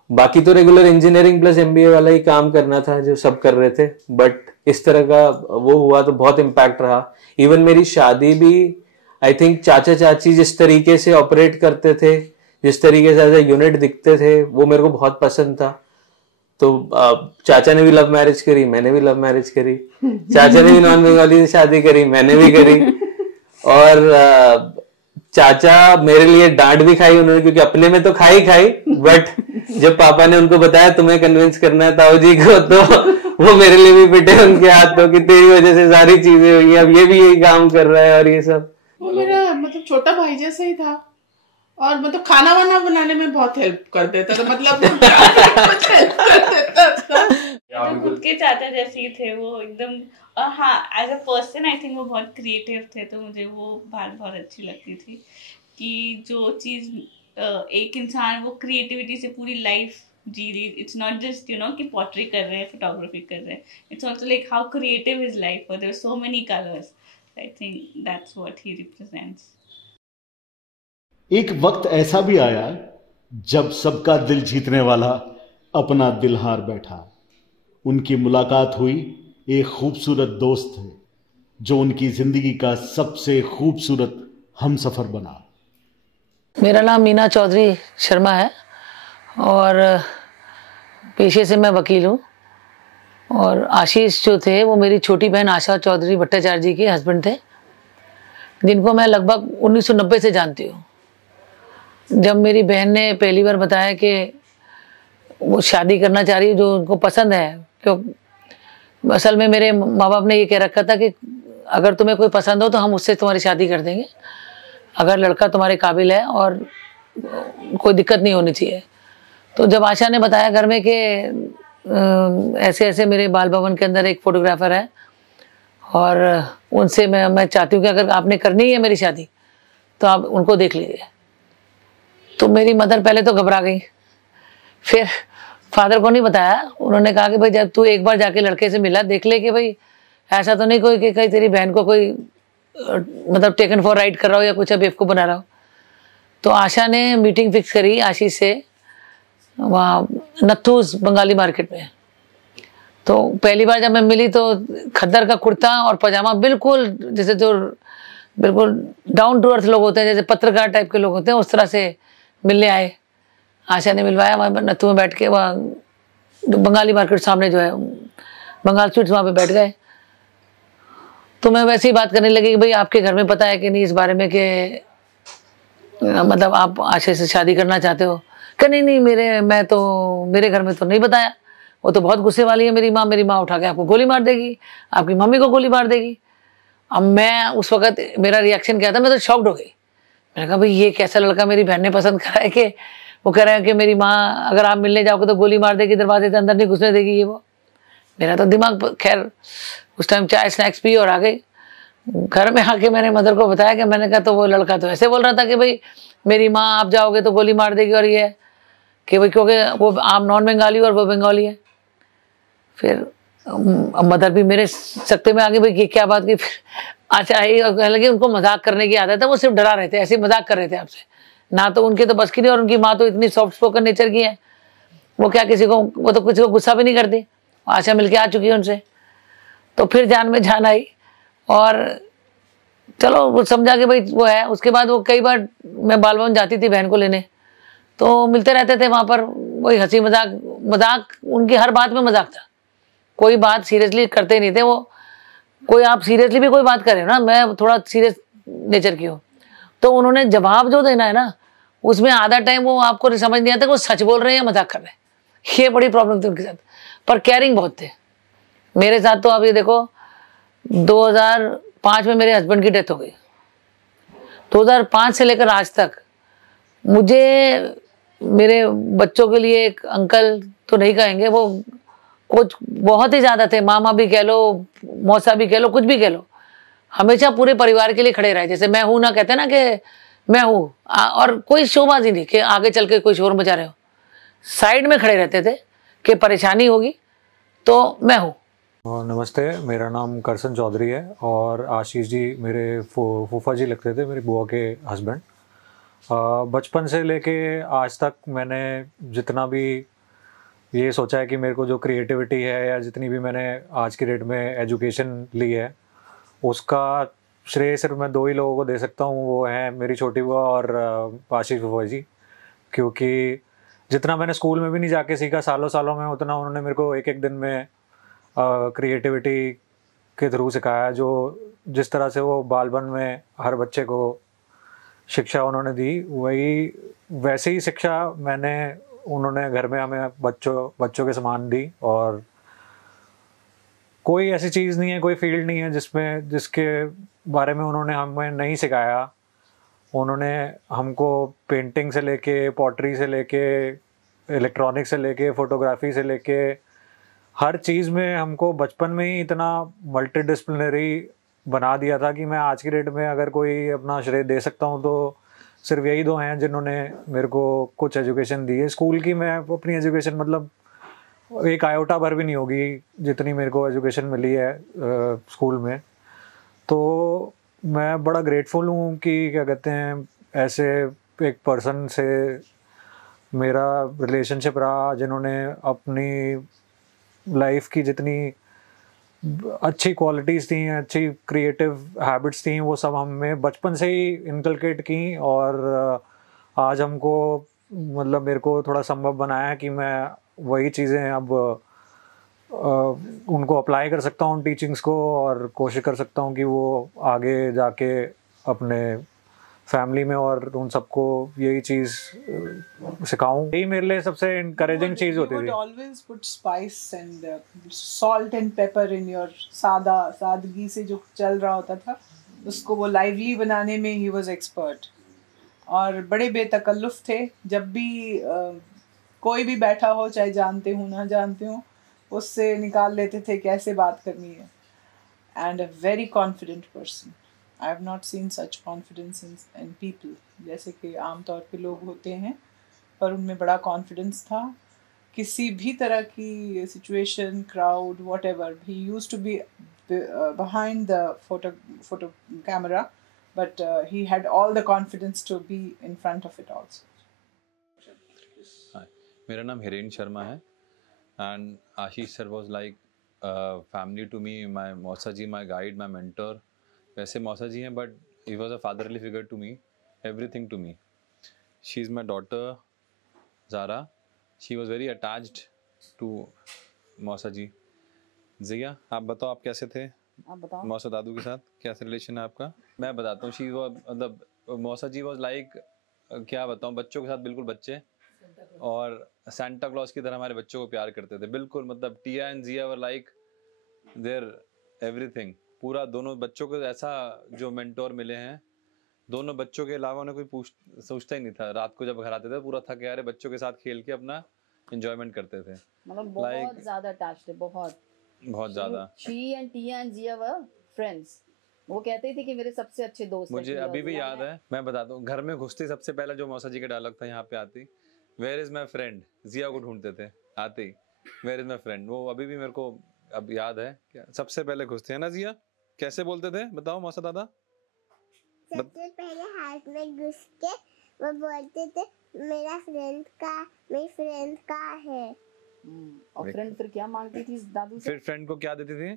बाकी तो रेगुलर इंजीनियरिंग प्लस एमबीए वाला ही काम करना था जो सब कर रहे थे, बट इस तरह का वो हुआ तो बहुत इम्पैक्ट रहा। इवन मेरी शादी भी आई थिंक चाचा चाची जिस तरीके से ऑपरेट करते थे, जिस तरीके से एज ए यूनिट दिखते थे वो मेरे को बहुत पसंद था। तो चाचा ने भी लव मैरिज करी, मैंने भी लव मैरिज करी, चाचा ने भी नॉन बंगाली से शादी करी, मैंने भी करी। और चाचा मेरे लिए डांट भी खाई उन्होंने, क्योंकि अपने में तो खाई, बट जब पापा ने उनको बताया तुम्हें कन्विंस करना है ताऊ जी को, तो वो मेरे लिए भी पिटे उनके हाथों कि तेरी वजह से सारी चीजें हुई, अब ये भी यही काम कर रहा है और ये सब। वो मेरा मतलब छोटा भाई जैसा ही था, और मतलब खाना वाना बनाने में बहुत हेल्प कर देता था, मतलब कुछ हेल्प कर देता था। तो खुद के चाचा जैसे ही थे वो एकदम। और हाँ, as a person I think वो बहुत क्रिएटिव थे, तो मुझे वो बात बहुत अच्छी लगती थी कि जो चीज़ एक इंसान वो क्रिएटिविटी से पूरी लाइफ जी रही, इट्स नॉट जस्ट कि पॉटरी कर रहे हैं, फोटोग्राफी कर रहे हैं, it's also like how creative is life, और there are so many colours. I think that's what he represents. एक वक्त ऐसा भी आया जब सबका दिल जीतने वाला अपना दिल हार बैठा। उनकी मुलाकात हुई एक खूबसूरत दोस्त थे जो उनकी जिंदगी का सबसे खूबसूरत हमसफर बना। मेरा नाम मीना चौधरी शर्मा है और पेशे से मैं वकील हूँ। और आशीष जो थे वो मेरी छोटी बहन आशा चौधरी भट्टाचार्य जी के हस्बैंड थे, जिनको मैं लगभग 1990 से जानती हूँ। जब मेरी बहन ने पहली बार बताया कि वो शादी करना चाह रही है, जो उनको पसंद है, क्यों असल में मेरे माँ बाप ने ये कह रखा था कि अगर तुम्हें कोई पसंद हो तो हम उससे तुम्हारी शादी कर देंगे, अगर लड़का तुम्हारे काबिल है और कोई दिक्कत नहीं होनी चाहिए। तो जब आशा ने बताया घर में कि ऐसे ऐसे मेरे बाल भवन के अंदर एक फोटोग्राफर है और उनसे मैं चाहती हूँ कि अगर आपने करनी है मेरी शादी तो आप उनको देख लीजिए, तो मेरी मदर पहले तो घबरा गई। फिर फादर को नहीं बताया, उन्होंने कहा कि भाई जब तू एक बार जाके लड़के से मिला, देख ले कि भाई ऐसा तो नहीं कोई कि कहीं तेरी बहन को कोई मतलब टेकन फॉर राइट कर रहा हो या कुछ बेवकूफ़ बना रहा हो। तो आशा ने मीटिंग फिक्स करी आशीष से वहाँ नथूस बंगाली मार्केट में। तो पहली बार जब मैं मिली तो खद्दर का कुर्ता और पजामा, बिल्कुल जैसे जो बिल्कुल डाउन टू अर्थ लोग होते हैं, जैसे पत्रकार टाइप के लोग होते हैं, उस तरह से मिलने आए। आशा ने मिलवाया, वहाँ नथू में बैठ के, वहाँ बंगाली मार्केट सामने जो है बंगाल स्वीट्स, वहाँ पे बैठ गए। तो मैं वैसे ही बात करने लगी कि भाई आपके घर में पता है कि नहीं इस बारे में कि मतलब आप आशा से शादी करना चाहते हो? कि नहीं नहीं मेरे घर में तो नहीं बताया, वो तो बहुत गुस्से वाली है मेरी माँ उठा के आपको गोली मार देगी, आपकी मम्मी को गोली मार देगी। अब मैं उस वक्त मेरा रिएक्शन क्या था, मैं तो शॉक्ड हो गई। मैंने कहा भाई ये कैसा लड़का मेरी बहन ने पसंद करा है कि वो कह रहा है कि मेरी माँ अगर आप मिलने जाओगे तो गोली मार देगी, दरवाजे से अंदर नहीं घुसने देगी, ये वो। मेरा तो दिमाग, खैर उस टाइम चाय स्नैक्स पी और आ गई। घर में आके मैंने मदर को बताया कि मैंने कहा तो वो लड़का तो ऐसे बोल रहा था कि भाई मेरी माँ आप जाओगे तो गोली मार देगी, और ये है कि भाई क्योंकि वो आप नॉन बंगाली और वो बंगाली है। फिर मदर भी मेरे सकते में आ गई, भाई ये क्या बात की। फिर अच्छा आई और कहने लगी उनको मजाक करने की आदत है, वो सिर्फ डरा रहे थे, ऐसे मजाक कर रहे थे आपसे, ना तो उनके तो बस की नहीं, और उनकी माँ तो इतनी सॉफ्ट स्पोकन नेचर की है, वो क्या किसी को, वो तो किसी को गुस्सा भी नहीं करती। आशा मिलके आ चुकी है उनसे। तो फिर जान में जान आई और चलो वो समझा कि भाई वो है। उसके बाद वो कई बार मैं बाल भवन जाती थी बहन को लेने, तो मिलते रहते थे वहाँ पर, वही हंसी मजाक उनकी हर बात में मजाक था, कोई बात सीरियसली करते नहीं थे वो। कोई आप सीरियसली भी कोई बात करे ना, मैं थोड़ा सीरियस नेचर की हूँ, तो उन्होंने जवाब जो देना है ना उसमें आधा टाइम वो आपको समझ नहीं आता कि वो सच बोल रहे हैं या मजाक कर रहे हैं। ये बड़ी प्रॉब्लम थी उनके साथ, पर केयरिंग बहुत थे। मेरे साथ तो आप ये देखो 2005 में मेरे हस्बैंड की डेथ हो गई। 2005 से लेकर आज तक मुझे मेरे बच्चों के लिए एक अंकल तो नहीं कहेंगे, वो कुछ बहुत ही ज़्यादा थे, मामा भी कह लो, मौसा भी कह लो, कुछ भी कह लो, हमेशा पूरे परिवार के लिए खड़े रहे। जैसे मैं हूं ना, कहते हैं ना कि मैं हूँ, और कोई शोबाजी नहीं कि आगे चल के कोई शोर मचा रहे हो, साइड में खड़े रहते थे कि परेशानी होगी तो मैं हूँ। नमस्ते, मेरा नाम करसन चौधरी है और आशीष जी मेरे फूफा जी लगते थे, मेरी बुआ के हस्बैंड। बचपन से लेके आज तक मैंने जितना भी ये सोचा है कि मेरे को जो क्रिएटिविटी है या जितनी भी मैंने आज की डेट में एजुकेशन ली है, उसका श्रेय सिर्फ मैं दो ही लोगों को दे सकता हूँ, वो हैं मेरी छोटी बुआ और आशीष फूफा जी। क्योंकि जितना मैंने स्कूल में भी नहीं जाके सीखा सालों सालों में, उतना उन्होंने मेरे को एक एक दिन में क्रिएटिविटी के थ्रू सिखाया। जो जिस तरह से वो बालपन में हर बच्चे को शिक्षा उन्होंने दी, वही वैसे ही शिक्षा मैंने उन्होंने घर में हमें बच्चों के समान दी। और कोई ऐसी चीज़ नहीं है, कोई फील्ड नहीं है जिसके बारे में उन्होंने हमें नहीं सिखाया। उन्होंने हमको पेंटिंग से लेके, पॉटरी से लेके, इलेक्ट्रॉनिक से लेके, फोटोग्राफी से लेके, हर चीज़ में हमको बचपन में ही इतना मल्टीडिसिप्लिनरी बना दिया था कि मैं आज की डेट में अगर कोई अपना श्रेय दे सकता हूँ तो सिर्फ यही दो हैं जिन्होंने मेरे को कुछ एजुकेशन दी है। स्कूल की मैं अपनी एजुकेशन मतलब एक आयोटा भर भी नहीं होगी जितनी मेरे को एजुकेशन मिली है स्कूल में। तो मैं बड़ा ग्रेटफुल हूँ कि क्या कहते हैं, ऐसे एक पर्सन से मेरा रिलेशनशिप रहा जिन्होंने अपनी लाइफ की जितनी अच्छी क्वालिटीज़ थी, अच्छी क्रिएटिव हैबिट्स थी, वो सब हमें बचपन से ही इनकलकेट की। और आज हमको मतलब मेरे को थोड़ा संभव बनाया कि मैं वही चीज़ें अब उनको अप्लाई कर सकता हूँ टीचिंग्स को, और कोशिश कर सकता हूँ कि वो आगे जाके अपने फैमिली में और उन सबको यही चीज़ सिखाऊं। यही मेरे लिए सबसे इनकरेजिंग चीज़ होती थी। Always put spice and salt and paper in your सादगी से जो चल रहा होता था उसको वो लाइवली बनाने में ही वाज एक्सपर्ट। और बड़े बेतकल्लुफ़ थे। जब भी कोई भी बैठा हो, चाहे जानते हो ना जानते हो, उससे निकाल लेते थे कैसे बात करनी है। And a very confident person. I have not seen such confidence in people, जैसे कि आमतौर पे लोग होते हैं, पर उनमें बड़ा कॉन्फिडेंस था। किसी भी तरह की situation, crowd, whatever, he used to be behind the photo camera, but he had all the confidence to be in front of it also. Hi, मेरा नाम हिरेन शर्मा है and Ashish sir was like family to me. My मौसा जी, my guide, my mentor. वैसे मौसा जी हैं but he was a fatherly figure to me, everything to me. She is my daughter Zara. She was very attached to मौसा जी। जिया, आप बताओ आप कैसे थे? आप बताओ। मौसा दादू के साथ कैसे रिलेशन है आपका? मैं बताता हूँ। शी वो मतलब मौसा जी वॉज लाइक, क्या बताऊँ, बच्चों के साथ बिल्कुल बच्चे, और सेंटा क्लॉज की तरह हमारे बच्चों को प्यार करते थे बिल्कुल। मतलब Tia and Jiya were like there everything. पूरा दोनों बच्चों को ऐसा जो मेंटोर मिले हैं, दोनों बच्चों के अलावा उन्हें कोई सोचता ही नहीं था। रात को जब घर आते थे पूरा थके हारे बच्चों के साथ खेल के अपना एंजॉयमेंट करते थे। मतलब बहुत ज्यादा अटैच्ड है, बहुत ज्यादा। She and Tia and Jiya were friends. वो कहते थे कि मेरे सबसे अच्छे दोस्त हैं। मुझे अभी भी याद है, मैं बताता हूँ, घर में घुसते सबसे पहले जो मौसा जी का डायलॉग था यहाँ पे आती, वेयर इज माई फ्रेंड। जिया को ढूंढते थे आते ही, वेयर इज माई फ्रेंड। वो अभी भी मेरे को अब याद है। क्या सबसे पहले घुसते हैं ना जिया, कैसे बोलते थे बताओ मौसा दादा? सबसे पहले हाथ में घुस के वो बोलते थे मेरा फ्रेंड का, मेरी फ्रेंड का है। और फ्रेंड फिर क्या मांगती थी दादू से? फिर फ्रेंड को क्या देती थी?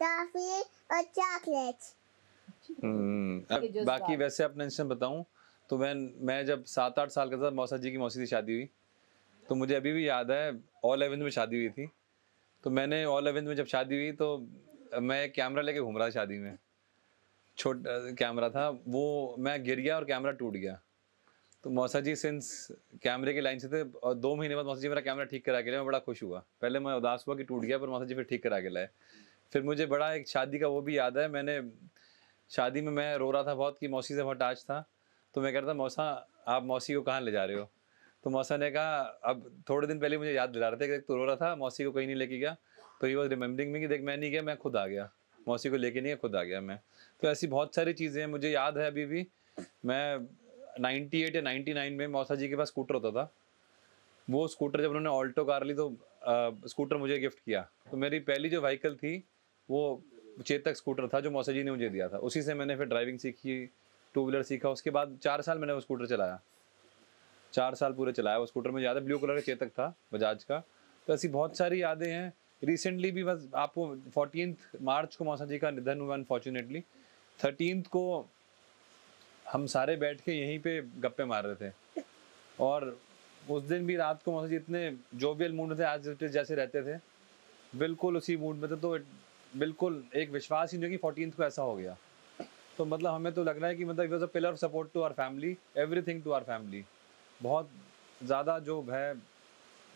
टॉफी और चॉकलेट्स। बाकी वैसे अपना इंस्टेंट बताऊं तो मैं जब 7-8 साल का था, मौसा जी की मौसी से शादी हुई, तो मुझे अभी भी याद है ऑल इवेंट में शादी हुई थी। तो मैंने ऑल इवेंट में जब शादी हुई तो मैं कैमरा लेके घूम रहा था शादी में, छोटा कैमरा था वो, मैं गिर गया और कैमरा टूट गया। तो मौसा जी सिंस कैमरे की लाइन से थे, और 2 महीने बाद मौसा जी मेरा कैमरा ठीक करा के लाए। मैं बड़ा खुश हुआ। पहले मैं उदास हुआ कि टूट गया, पर मौसा जी फिर ठीक करा के लाए। फिर मुझे बड़ा एक शादी का वो भी याद है, मैंने शादी में मैं रो रहा था बहुत कि मौसी से बहुत अटैच था। तो मैं कह रहा था मौसा आप मौसी को कहाँ ले जा रहे हो? तो मौसा ने कहा, अब थोड़े दिन पहले मुझे याद दिला रहे थे कि तू रो रहा था, मौसी को कहीं नहीं लेके गया। तो ही वॉज रिमेम्बरिंग मी कि देख मैं नहीं गया, मैं खुद आ गया, मौसी को लेके नहीं, खुद आ गया मैं। तो ऐसी बहुत सारी चीज़ें हैं मुझे याद है अभी भी। मैं 98 या 99 में मौसा जी के पास स्कूटर होता था। वो स्कूटर जब उन्होंने ऑल्टो कार ली तो स्कूटर मुझे गिफ्ट किया। तो मेरी पहली जो व्हीकल थी वो चेतक स्कूटर था जो मौसा जी ने मुझे दिया था। उसी से मैंने फिर ड्राइविंग सीखी, 2 व्हीलर सीखा। उसके बाद 4 साल मैंने वो स्कूटर चलाया, 4 साल पूरे चलाया वो स्कूटर। में याद है ब्लू कलर का चेतक था बजाज का। तो ऐसी बहुत सारी यादें हैं। रिसेंटली भी बस आपको 14 मार्च को मौसा जी का निधन हुआ अनफॉर्चुनेटली। 13 को हम सारे बैठ के यहीं पे गप्पे मार रहे थे और उस दिन भी रात को मौसा जी इतने जोवियल मूड में थे, आज जैसे रहते थे, बिल्कुल उसी मूड में थे। तो बिल्कुल एक विश्वास ही नहीं कि 14th को ऐसा हो गया। तो मतलब हमें तो लग रहा है कि मतलब it was a pillar of support to our family, everything to our family. बहुत ज़्यादा जो है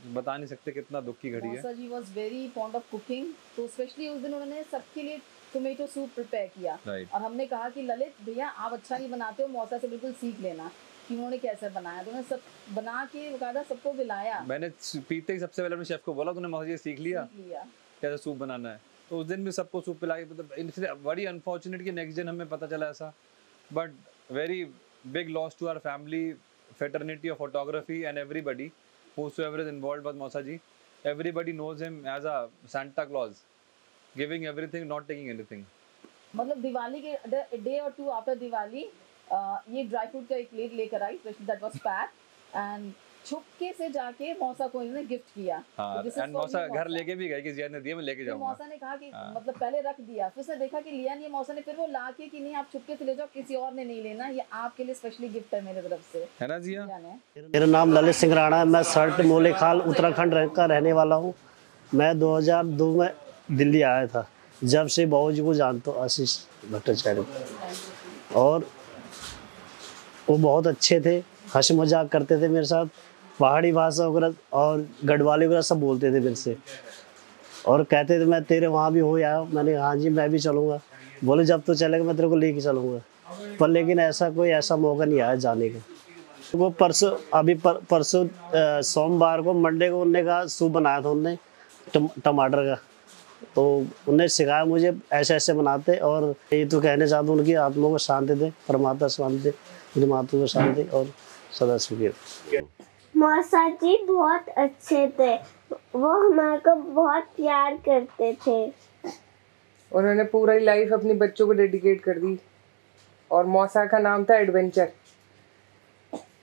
बता नहीं सकते कितना दुख की घड़ी है। मौसा जी was very fond of cooking, तो स्पेशली उस दिन उन्होंने सबके लिए टोमेटो सूप प्रिपेयर किया। और हमने कहा कि ललित भैया आप अच्छा नहीं बनाते हो, मौसा से बिल्कुल सीख लेना कि उन्होंने कैसे बनाया। तो उन्होंने सब बना के बकायदा सबको खिलाया। मैंने पीते ही सबसे पहले अपने शेफ को बोला तूने मौसा जी सीख लिया कैसे सूप बनाना है। तो उस दिन भी सबको सूप पिला के, मतलब बड़ी अनफॉर्चुनेट कि नेक्स्ट दिन हमें पता चला ऐसा, but very big loss to our family, fraternity of photography and everybody whosoever is involved with Mausa ji. Everybody knows him as a Santa Claus, giving everything, not taking anything. मतलब दिवाली के day और 2 after Diwali ये dry fruit का एक plate लेकर आई, that was pack, and छुपके से जाके मौसा को इन्होंने गिफ्ट किया। एंड मौसा घर लेके भी गए, किसी ने दिया, मैं लेके जाऊंगा। मौसा ने कहा कि मतलब पहले रख दिया, फिर उसने देखा कि लिया नहीं मौसा ने, फिर वो लाके कि नहीं आप छुपके से ले जाओ, किसी और ने नहीं लेना, ये आपके लिए स्पेशली गिफ्ट है मेरे तरफ से, है ना जी। मेरा नाम ललित सिंह राणा है, मैं सर्ट मोलेखाल उत्तराखंड का रहने वाला हूँ। मैं 2002 में दिल्ली आया था, जब से बाबूजी को जानता हूँ, आशीष भट्टाचार्य, और वो बहुत अच्छे थे, हंस मजाक करते थे मेरे साथ, पहाड़ी भाषा वगैरह और गढ़वाली वगैरह सब बोलते थे मेरे से, और कहते थे मैं तेरे वहाँ भी हो आया। मैंने हाँ जी मैं भी चलूँगा। बोले जब तो चलेगा मैं तेरे को लेके चलूँगा, पर लेकिन ऐसा मौका नहीं आया जाने का। वो परसों सोमवार को, मंडे को उनने कहा सूप बनाया था उनने टमाटर का, तो उन्हें सिखाया मुझे ऐसे बनाते। और ये तो कहने चाहता हूँ उनकी आत्मा को शांति दे, परमात्मा शांति, मेरी माता को शांति और सदा सुखी। मौसा जी बहुत अच्छे थे, वो हमारे को बहुत प्यार करते थे। उन्होंने पूरी लाइफ अपने बच्चों को डेडिकेट कर दी, और मौसा का नाम था एडवेंचर।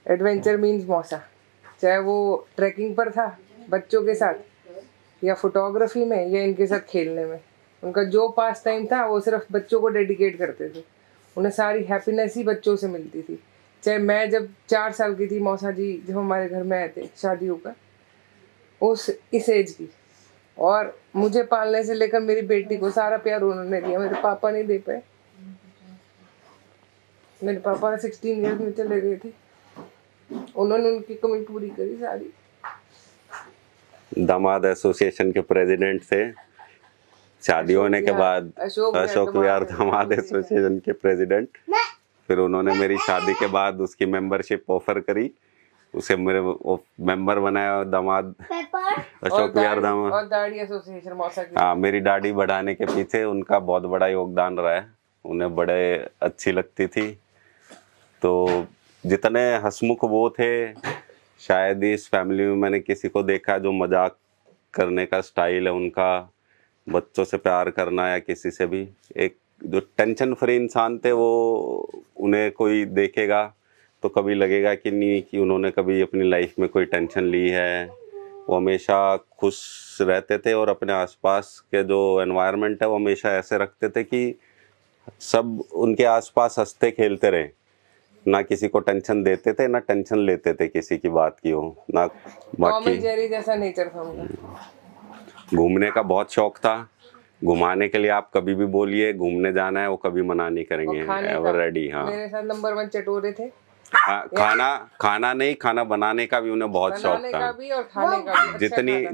एडवेंचर मीन्स मौसा, चाहे वो ट्रैकिंग पर था बच्चों के साथ, या फोटोग्राफी में, या इनके साथ खेलने में। उनका जो पास टाइम था वो सिर्फ बच्चों को डेडिकेट करते थे। उन्हें सारी हैप्पीनेस ही बच्चों से मिलती थी। चाहे मैं जब 4 साल की थी, मौसा जी जब हमारे घर में आए थे शादी होकर, इस एज की, और मुझे पालने से लेकर मेरी बेटी को सारा प्यार उन्होंने दिया, मेरे पापा नहीं दे पाए। मेरे पापा 16 ईयर्स में चले गए थे, उन्होंने उनकी कमी पूरी करी सारी। दामाद एसोसिएशन के प्रेसिडेंट थे, शादी होने के बाद अशोक विहार दामाद एसोसिएशन के प्रेसिडेंट। फिर उन्होंने मेरी शादी के बाद उसकी मेंबरशिप ऑफर करी, उसे मेरे मेंबर बनाया दामाद अशोक विहार दामाद और दाढ़ी एसोसिएशन मौसा की। हाँ, मेरी दाढ़ी बढ़ाने के पीछे उनका बहुत बड़ा योगदान रहा है, उन्हें बड़े अच्छी लगती थी। तो जितने हंसमुख वो थे, शायद इस फैमिली में मैंने किसी को देखा जो मजाक करने का स्टाइल है उनका, बच्चों से प्यार करना या किसी से भी, एक जो टेंशन फ्री इंसान थे, वो उन्हें कोई देखेगा तो कभी लगेगा कि नहीं कि उन्होंने कभी अपनी लाइफ में कोई टेंशन ली है। वो हमेशा खुश रहते थे, और अपने आसपास के जो एनवायरनमेंट है वो हमेशा ऐसे रखते थे कि सब उनके आसपास हंसते खेलते रहे, ना किसी को टेंशन देते थे ना टेंशन लेते थे किसी की बात की हो ना। बाकी जेरी जैसा नेचर था उनका। घूमने का बहुत शौक था, घुमाने के लिए आप कभी भी बोलिए, घूमने जाना है वो कभी मना नहीं करेंगे, एवर रेडी। हाँ, मेरे साथ नंबर 1 चटोरे थे। खाना नहीं, खाना बनाने का भी उन्हें बहुत शौक था, और खाने का भी।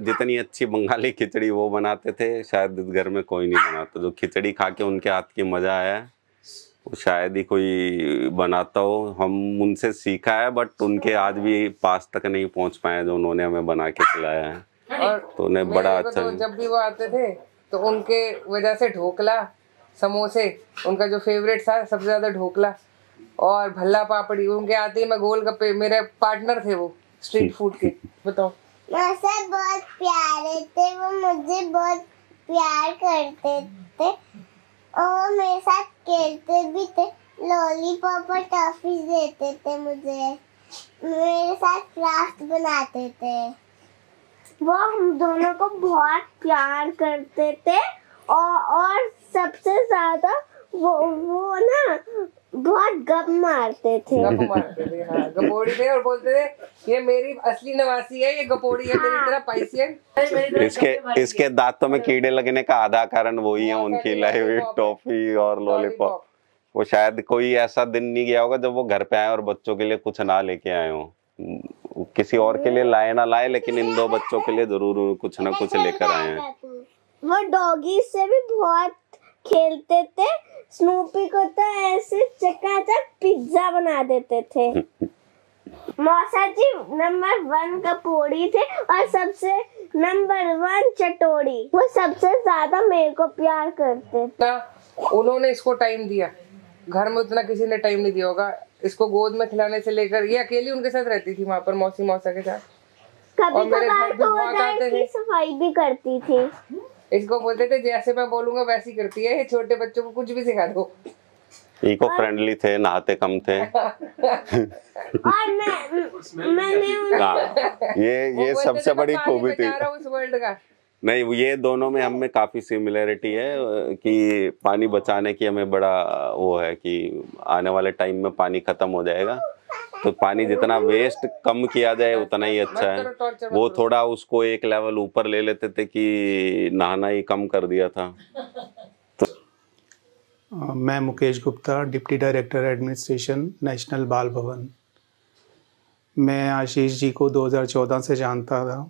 जितनी अच्छी बंगाली खिचड़ी वो बनाते थे, शायद इस घर में कोई नहीं बनाता। जो खिचड़ी खा के उनके हाथ की मजा आया वो शायद ही कोई बनाता हो। हम उनसे सीखा है, बट उनके आज भी पास तक नहीं पहुंच पाए जो उन्होंने हमें बना के खिलाया है। और तो उन्हें बड़ा अच्छा। तो जब भी वो आते थे तो उनके वजह से ढोकला, समोसे, उनका जो फेवरेट था सबसे ज्यादा ढोकला और भल्ला पापड़ी। उनके आते ही मैं गोलगप्पे, मेरे पार्टनर थे वो स्ट्रीट फूड के। बताओ, मौसा बहुत प्यारे थे, वो मुझे बहुत प्यार करते थे और मेरे साथ खेलते भी थे, लॉलीपॉप और टॉफी देते थे मुझे, मेरे साथ क्राफ्ट बनाते थे। वो हम दोनों को बहुत प्यार करते थे और सबसे ज्यादा वो ना बहुत गप मारते थे। हाँ, गपोड़ी थे और बोलते थे ये मेरी असली नवासी है, ये गपोड़ी है मेरी तरह पाइसियन। इसके दांतों में कीड़े लगने का आधा कारण वही है, उनकी लाई हुई टॉफी और लॉलीपॉप। वो शायद कोई ऐसा दिन नहीं गया होगा जब वो घर पे आए और बच्चों के लिए कुछ ना लेके आए हो। किसी और के लिए लाए ना लाए, लेकिन इन 2 बच्चों के लिए जरूर कुछ ना कुछ लेकर आए हैं। वो डॉगी से भी बहुत खेलते थे। स्नूपी को तो ऐसे चकाचक पिज्जा बना देते थे। मौसा जी नंबर 1 कपोड़ी थे और सबसे नंबर 1 चटोड़ी। वो सबसे ज्यादा मेरे को प्यार करते थे। उन्होंने इसको टाइम दिया, घर में उतना किसी ने टाइम नहीं दिया होगा। इसको गोद में खिलाने से लेकर ये अकेली उनके साथ रहती थी वहाँ पर, मौसी मौसा के साथ। कभी कभार तो वो घर की सफाई भी करती थी। इसको बोलते थे जैसे मैं बोलूंगा वैसी करती है, ये छोटे बच्चों को कुछ भी सिखा दो। इको फ्रेंडली थे, नहाते कम थे। और मैंने ये सबसे बड़ी खूबी थी उस वर्ल्ड का। नहीं, ये दोनों में हमें काफी सिमिलरिटी है कि पानी बचाने की हमें बड़ा वो है कि आने वाले टाइम में पानी खत्म हो जाएगा, तो पानी जितना वेस्ट कम किया जाए उतना ही अच्छा है। वो थोड़ा उसको एक लेवल ऊपर ले लेते थे कि नहाना ही कम कर दिया था। मैं Mukesh Gupta, deputy director administration, national बाल भवन। मैं आशीष जी को 2014 से जानता था।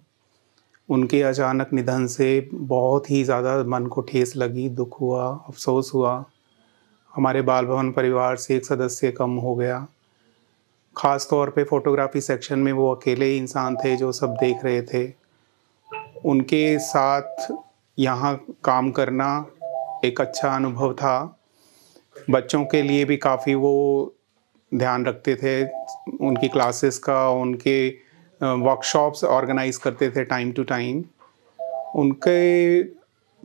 उनके अचानक निधन से बहुत ही ज़्यादा मन को ठेस लगी, दुख हुआ, अफसोस हुआ। हमारे बाल भवन परिवार से एक सदस्य कम हो गया। ख़ास तौर पे फ़ोटोग्राफी सेक्शन में वो अकेले ही इंसान थे जो सब देख रहे थे। उनके साथ यहाँ काम करना एक अच्छा अनुभव था। बच्चों के लिए भी काफ़ी वो ध्यान रखते थे, उनकी क्लासेस का, उनके वर्कशॉप्स ऑर्गेनाइज करते थे टाइम टू टाइम। उनके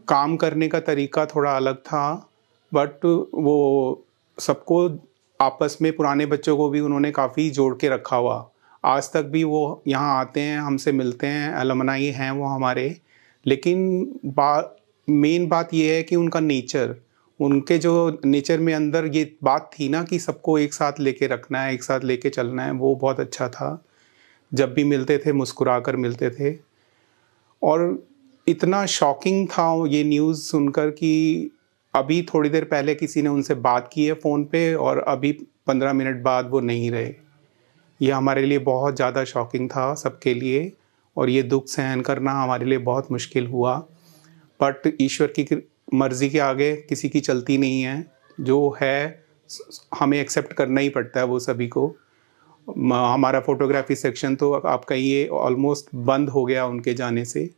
काम करने का तरीका थोड़ा अलग था, बट वो सबको आपस में, पुराने बच्चों को भी उन्होंने काफ़ी जोड़ के रखा हुआ। आज तक भी वो यहाँ आते हैं, हमसे मिलते हैं, अलमनाई हैं वो हमारे। लेकिन मेन बात ये है कि उनका नेचर, उनके जो नेचर में अंदर ये बात थी ना कि सबको एक साथ लेके रखना है, एक साथ लेके चलना है, वो बहुत अच्छा था। जब भी मिलते थे मुस्कुरा कर मिलते थे। और इतना शॉकिंग था ये न्यूज़ सुनकर कि अभी थोड़ी देर पहले किसी ने उनसे बात की है फ़ोन पे और अभी 15 मिनट बाद वो नहीं रहे। ये हमारे लिए बहुत ज़्यादा शॉकिंग था सबके लिए, और ये दुख सहन करना हमारे लिए बहुत मुश्किल हुआ। बट ईश्वर की मर्ज़ी के आगे किसी की चलती नहीं है। जो है हमें एक्सेप्ट करना ही पड़ता है वो सभी को। हमारा फ़ोटोग्राफी सेक्शन तो आप कहिए ऑलमोस्ट बंद हो गया उनके जाने से।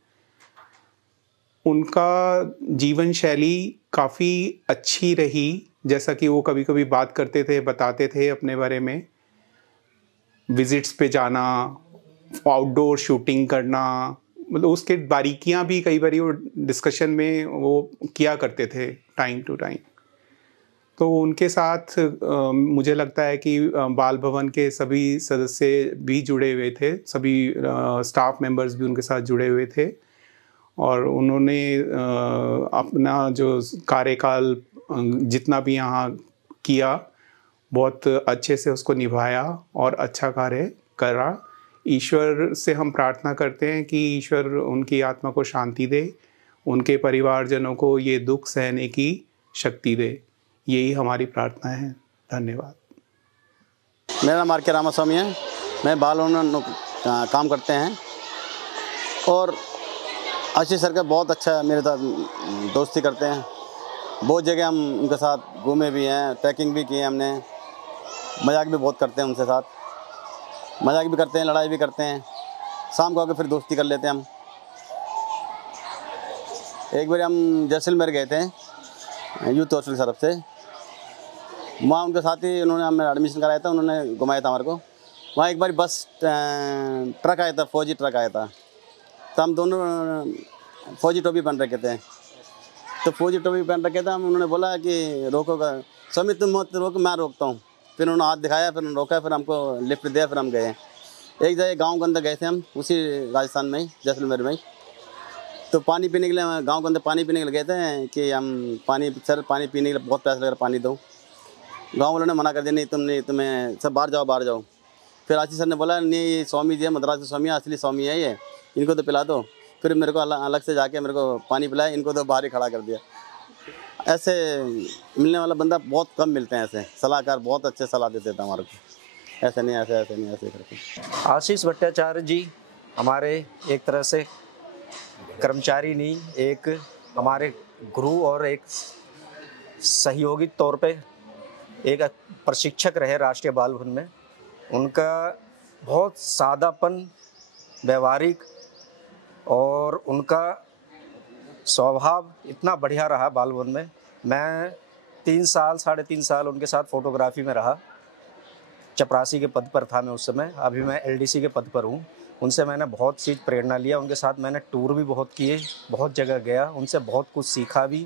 उनका जीवन शैली काफ़ी अच्छी रही, जैसा कि वो कभी कभी बात करते थे, बताते थे अपने बारे में। विजिट्स पे जाना, आउटडोर शूटिंग करना, मतलब उसके बारीकियां भी कई बार वो डिस्कशन में वो किया करते थे टाइम टू टाइम। तो उनके साथ मुझे लगता है कि बाल भवन के सभी सदस्य भी जुड़े हुए थे, सभी स्टाफ मेंबर्स भी उनके साथ जुड़े हुए थे। और उन्होंने अपना जो कार्यकाल जितना भी यहाँ किया, बहुत अच्छे से उसको निभाया और अच्छा कार्य करा। ईश्वर से हम प्रार्थना करते हैं कि ईश्वर उनकी आत्मा को शांति दे, उनके परिवारजनों को ये दुख सहने की शक्ति दे। यही हमारी प्रार्थना है। धन्यवाद। मेरा नाम आर.के. रामास्वामी है। मैं बाल भवन काम करते हैं और आशीष सर का बहुत अच्छा मेरे साथ दोस्ती करते हैं। बहुत जगह हम उनके साथ घूमे भी हैं, ट्रैकिंग भी की है हमने, मजाक भी बहुत करते हैं उनके साथ, मजाक भी करते हैं, लड़ाई भी करते हैं। शाम को आके फिर दोस्ती कर लेते हैं हम। एक बार हम जैसलमेर गए थे यूथ हॉस्टल की तरफ से, वहाँ उनके साथ ही उन्होंने हमें एडमिशन कराया था, उन्होंने घुमाया था हमारे को। वहाँ एक बार बस ट्रक आया था, फौजी ट्रक आया था, तो हम दोनों फौजी टोपी पहन रखे थे। तो फौजी टोपी पहन रखे थे हम, उन्होंने बोला कि रोकोगा स्वामी, तुम मत रोको, मैं रोकता हूँ। फिर उन्होंने हाथ दिखाया, फिर उन्होंने रोका, फिर हमको लिफ्ट दिया, फिर हम गए। एक जगह गांव के अंदर गए थे हम, उसी राजस्थान में ही, जैसलमेर में ही। तो पानी पीने के लिए गांव के अंदर पानी पीने के लिए गए थे कि हम पानी पीने के लिए बहुत प्यास लग रहा, पानी दो। गांव वालों ने मना कर दिया, नहीं तुम्हें सब बाहर जाओ। फिर आशीष सर ने बोला नहीं, ये स्वामी जी है, मद्रास के स्वामी है, असली स्वामी है ये, इनको तो पिला दो। फिर मेरे को अलग से जाके मेरे को पानी पिलाया, इनको तो बाहर ही खड़ा कर दिया। ऐसे मिलने वाला बंदा बहुत कम मिलते हैं, ऐसे सलाहकार बहुत अच्छे सलाह देते थे हमारे को, ऐसे नहीं ऐसे करके। आशीष भट्टाचार्य जी हमारे एक तरह से कर्मचारी नहीं, एक हमारे गुरु और एक सहयोगी तौर पे एक प्रशिक्षक रहे राष्ट्रीय बाल भवन में। उनका बहुत सादापन, व्यवहारिक और उनका स्वभाव इतना बढ़िया रहा बाल भवन में। मैं 3.5 साल उनके साथ फोटोग्राफी में रहा। चपरासी के पद पर था मैं उस समय, अभी मैं एलडीसी के पद पर हूँ। उनसे मैंने बहुत चीज़ प्रेरणा लिया, उनके साथ मैंने टूर भी बहुत किए, बहुत जगह गया, उनसे बहुत कुछ सीखा भी।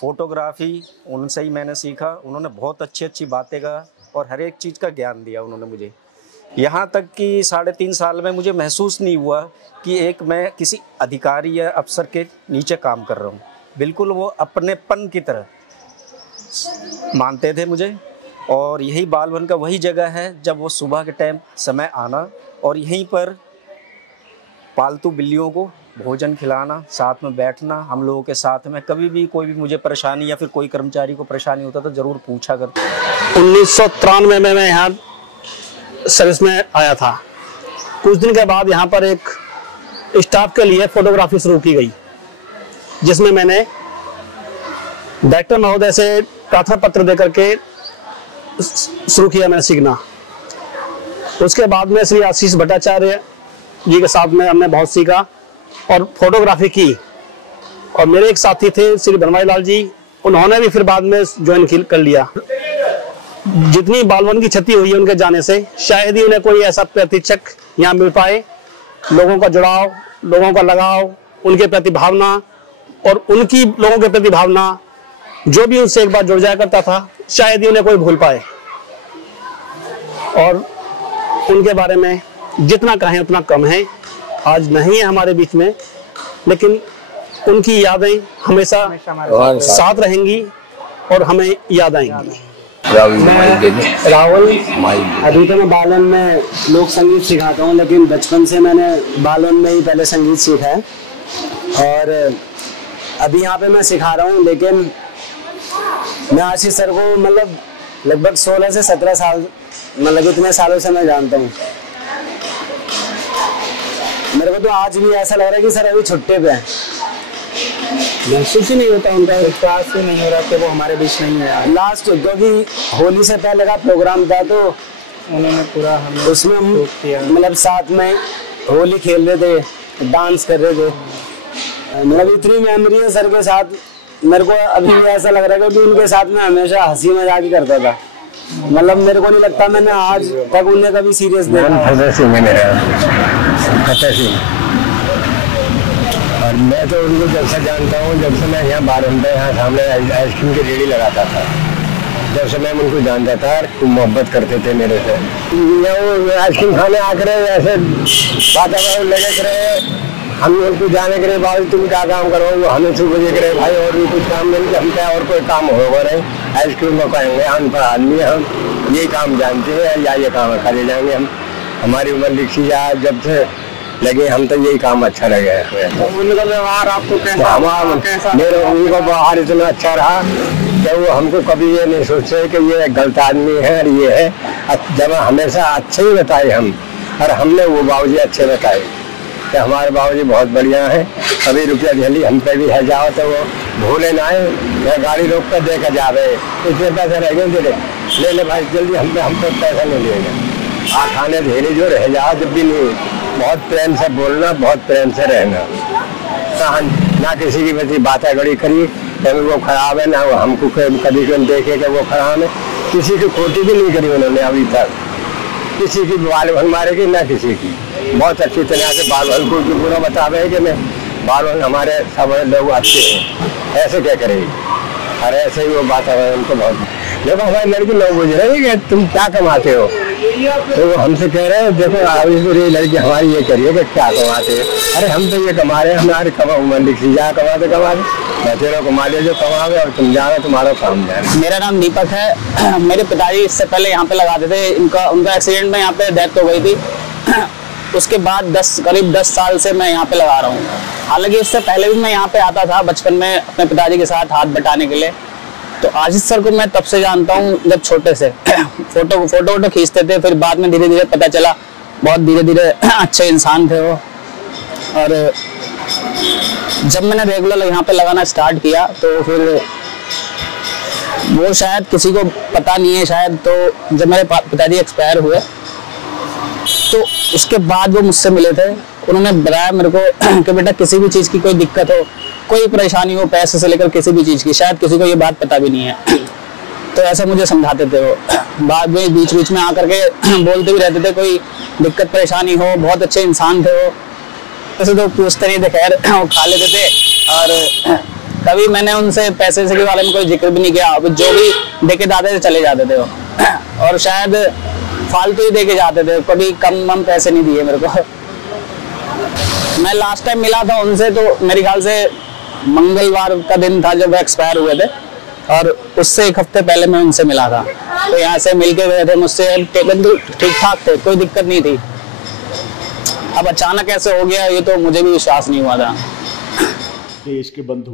फोटोग्राफी उनसे ही मैंने सीखा। उन्होंने बहुत अच्छी बातें कहा और हर एक चीज़ का ज्ञान दिया उन्होंने मुझे। यहाँ तक कि 3.5 साल में मुझे महसूस नहीं हुआ कि मैं किसी अधिकारी या अफसर के नीचे काम कर रहा हूँ। बिल्कुल वो अपनेपन की तरह मानते थे मुझे। और यही बाल भवन का वही जगह है जब वो सुबह के टाइम समय आना और यहीं पर पालतू बिल्लियों को भोजन खिलाना, साथ में बैठना हम लोगों के साथ में। कभी भी कोई भी मुझे परेशानी या फिर कोई कर्मचारी को परेशानी होता तो ज़रूर पूछा करता। 1993 में मैं यहाँ सर्विस में आया था। कुछ दिन के बाद यहाँ पर एक स्टाफ के लिए फोटोग्राफी शुरू की गई, जिसमें मैंने डायरेक्टर महोदय से प्रार्थना पत्र देकर के शुरू किया मैंने सीखना। उसके बाद में श्री आशीष भट्टाचार्य जी के साथ में हमने बहुत सीखा और फोटोग्राफी की। और मेरे एक साथी थे श्री बनवारी लाल जी, उन्होंने भी फिर बाद में ज्वाइन कर लिया। जितनी बाल भवन की क्षति हुई है उनके जाने से, शायद ही उन्हें कोई ऐसा प्रशिक्षक यहाँ मिल पाए। लोगों का जुड़ाव, लोगों का लगाव, उनके प्रति भावना और उनकी लोगों के प्रति भावना, जो भी उनसे एक बार जुड़ जाया करता था, शायद ही उन्हें कोई भूल पाए। और उनके बारे में जितना कहें उतना कम है। आज नहीं है हमारे बीच में, लेकिन उनकी यादें हमेशा साथ रहेंगी और हमें याद आएंगी। मैं राहुल, अभी तो मैं बालन में लोक संगीत सिखाता हूँ, लेकिन बचपन से मैंने बालन में ही पहले संगीत सीखा है और अभी यहाँ पे मैं सिखा रहा हूँ। लेकिन मैं आशीष सर को मतलब लगभग 16 से 17 साल, मतलब इतने सालों से मैं जानता हूँ। मेरे को तो आज भी ऐसा लग रहा है कि सर अभी छुट्टे पे हैं। महसूस ही नहीं होता, उनका विश्वास ही नहीं हो रहा कि वो हमारे बीच नहीं है। लास्ट क्योंकि होली से पहले का प्रोग्राम था तो उन्होंने पूरा उसमें हम मतलब साथ में होली खेल रहे थे, डांस कर रहे थे। मतलब इतनी मेमोरी है सर के साथ। मेरे को अभी भी ऐसा लग रहा है कि उनके साथ में हमेशा हंसी मजाक ही करता था। मतलब मेरे को नहीं लगता मैंने आज तक उन्हें कभी सीरियस देखा। और मैं तो उनको जब से जानता हूँ, जब से मैं यहाँ 12 घंटे यहाँ सामने आइसक्रीम की रेडी लगाता था, जब से मैं उनको जानता था, मोहब्बत करते थे मेरे से। वो आइसक्रीम खाने आकर ऐसे वातावरण लगे करे, हम उनको जाने के बाद तुम क्या काम करो, वो हमें सुबह देख रहे भाई और भी कुछ काम नहीं, हम क्या और कोई काम होगा नहीं, आइसक्रीम को कहेंगे अनपढ़ आदमी हम ये काम जानते हैं या ये काम करे जाएंगे। हम हमारी उम्र लिखी जाए जब से लगे हम तो यही काम अच्छा लगे। उनका व्यवहार आपको कैसा? मेरे उनका व्यवहार इतना अच्छा रहा कि वो हमको कभी ये नहीं सोचे कि ये गलत आदमी है और ये है। जब हमेशा अच्छे ही बताए हम, और हमने वो बाबूजी अच्छे बताए कि हमारे बाबूजी बहुत बढ़िया है। कभी रुपया झेली हम पे भी है जाओ तो वो भूले ना आए, या गाड़ी रोक कर दे कर जावे, इतने पैसे रह गए तेरे, ले ले भाई जल्दी, हम पे पैसा नहीं लेगा। खाने धीरे जो रह जाओ जब भी नहीं, बहुत प्रेम से बोलना, बहुत प्रेम से रहना, ना किसी की वैसी बातें गड़ी करी कभी वो खराब है, ना वो हमको कभी देखे कि वो खराब है। किसी की खोटी भी नहीं करी उन्होंने अभी तक, किसी की बाल भन मारे की ना किसी की। बहुत अच्छी तरह से बाल भन को पूरा बतावे कि मैं बाल भन हमारे सब लोग अच्छे हैं, ऐसे क्या करेगी। और ऐसे ही वो बात है उनको बहुत। जब हमारी लड़की लोग बुझ रही है कि तुम क्या कमाते हो, तो वो हमसे कह रहे हैं देखो अभी ये लड़की हमारी ये करिए कि क्या कमाते हैं। अरे हम तो ये कमा रहे हैं, हमारे मंदिर से जा कमाते बतेरो कमा लिया जो कमावे और तुम जाना तुम्हारा काम जाए। मेरा नाम दीपक है। मेरे पिताजी इससे पहले यहाँ पे लगाते थे, उनका एक्सीडेंट में यहाँ पे डेथ हो गई थी। उसके बाद करीब 10 साल से मैं यहाँ पे लगा रहा हूँ। हालांकि इससे पहले भी मैं यहाँ पे आता था बचपन में अपने पिताजी के साथ हाथ बटाने के लिए। तो आशीष सर को मैं तब से जानता हूँ जब छोटे से फोटो खींचते थे, फिर बाद में धीरे धीरे पता चला बहुत धीरे धीरे अच्छे इंसान थे वो। और जब मैंने रेगुलर यहाँ पे लगाना स्टार्ट किया तो फिर वो शायद किसी को पता नहीं है शायद, तो जब मेरे पिताजी एक्सपायर हुए तो उसके बाद वो मुझसे मिले थे। उन्होंने बताया मेरे को कि बेटा किसी भी चीज़ की कोई दिक्कत हो, कोई परेशानी हो, पैसे से लेकर किसी भी चीज़ की, शायद किसी को ये बात पता भी नहीं है, तो ऐसा मुझे समझाते थे वो। बाद में बीच में आकर के बोलते भी रहते थे कोई दिक्कत परेशानी हो। बहुत अच्छे इंसान थे वो, वैसे तो पूछते नहीं थे, खैर वो खा लेते थे। और कभी मैंने उनसे पैसे से के बारे में कोई जिक्र भी नहीं किया, जो भी देके जाते थे चले जाते थे वो। और शायद फालतू ही देके जाते थे, कभी कम पैसे नहीं दिए मेरे को। मैं लास्ट टाइम मिला था उनसे तो मेरे ख्याल से मंगलवार का दिन था जब एक्सपायर हुए थे, और उससे एक हफ्ते पहले मैं उनसे मिला था। तो यहाँ से मिल के गए थे, मुझसे ठीक ठाक थे, कोई दिक्कत नहीं थी। अब अचानक ऐसे हो गया ये तो मुझे भी विश्वास नहीं हुआ था। देश के बंधु,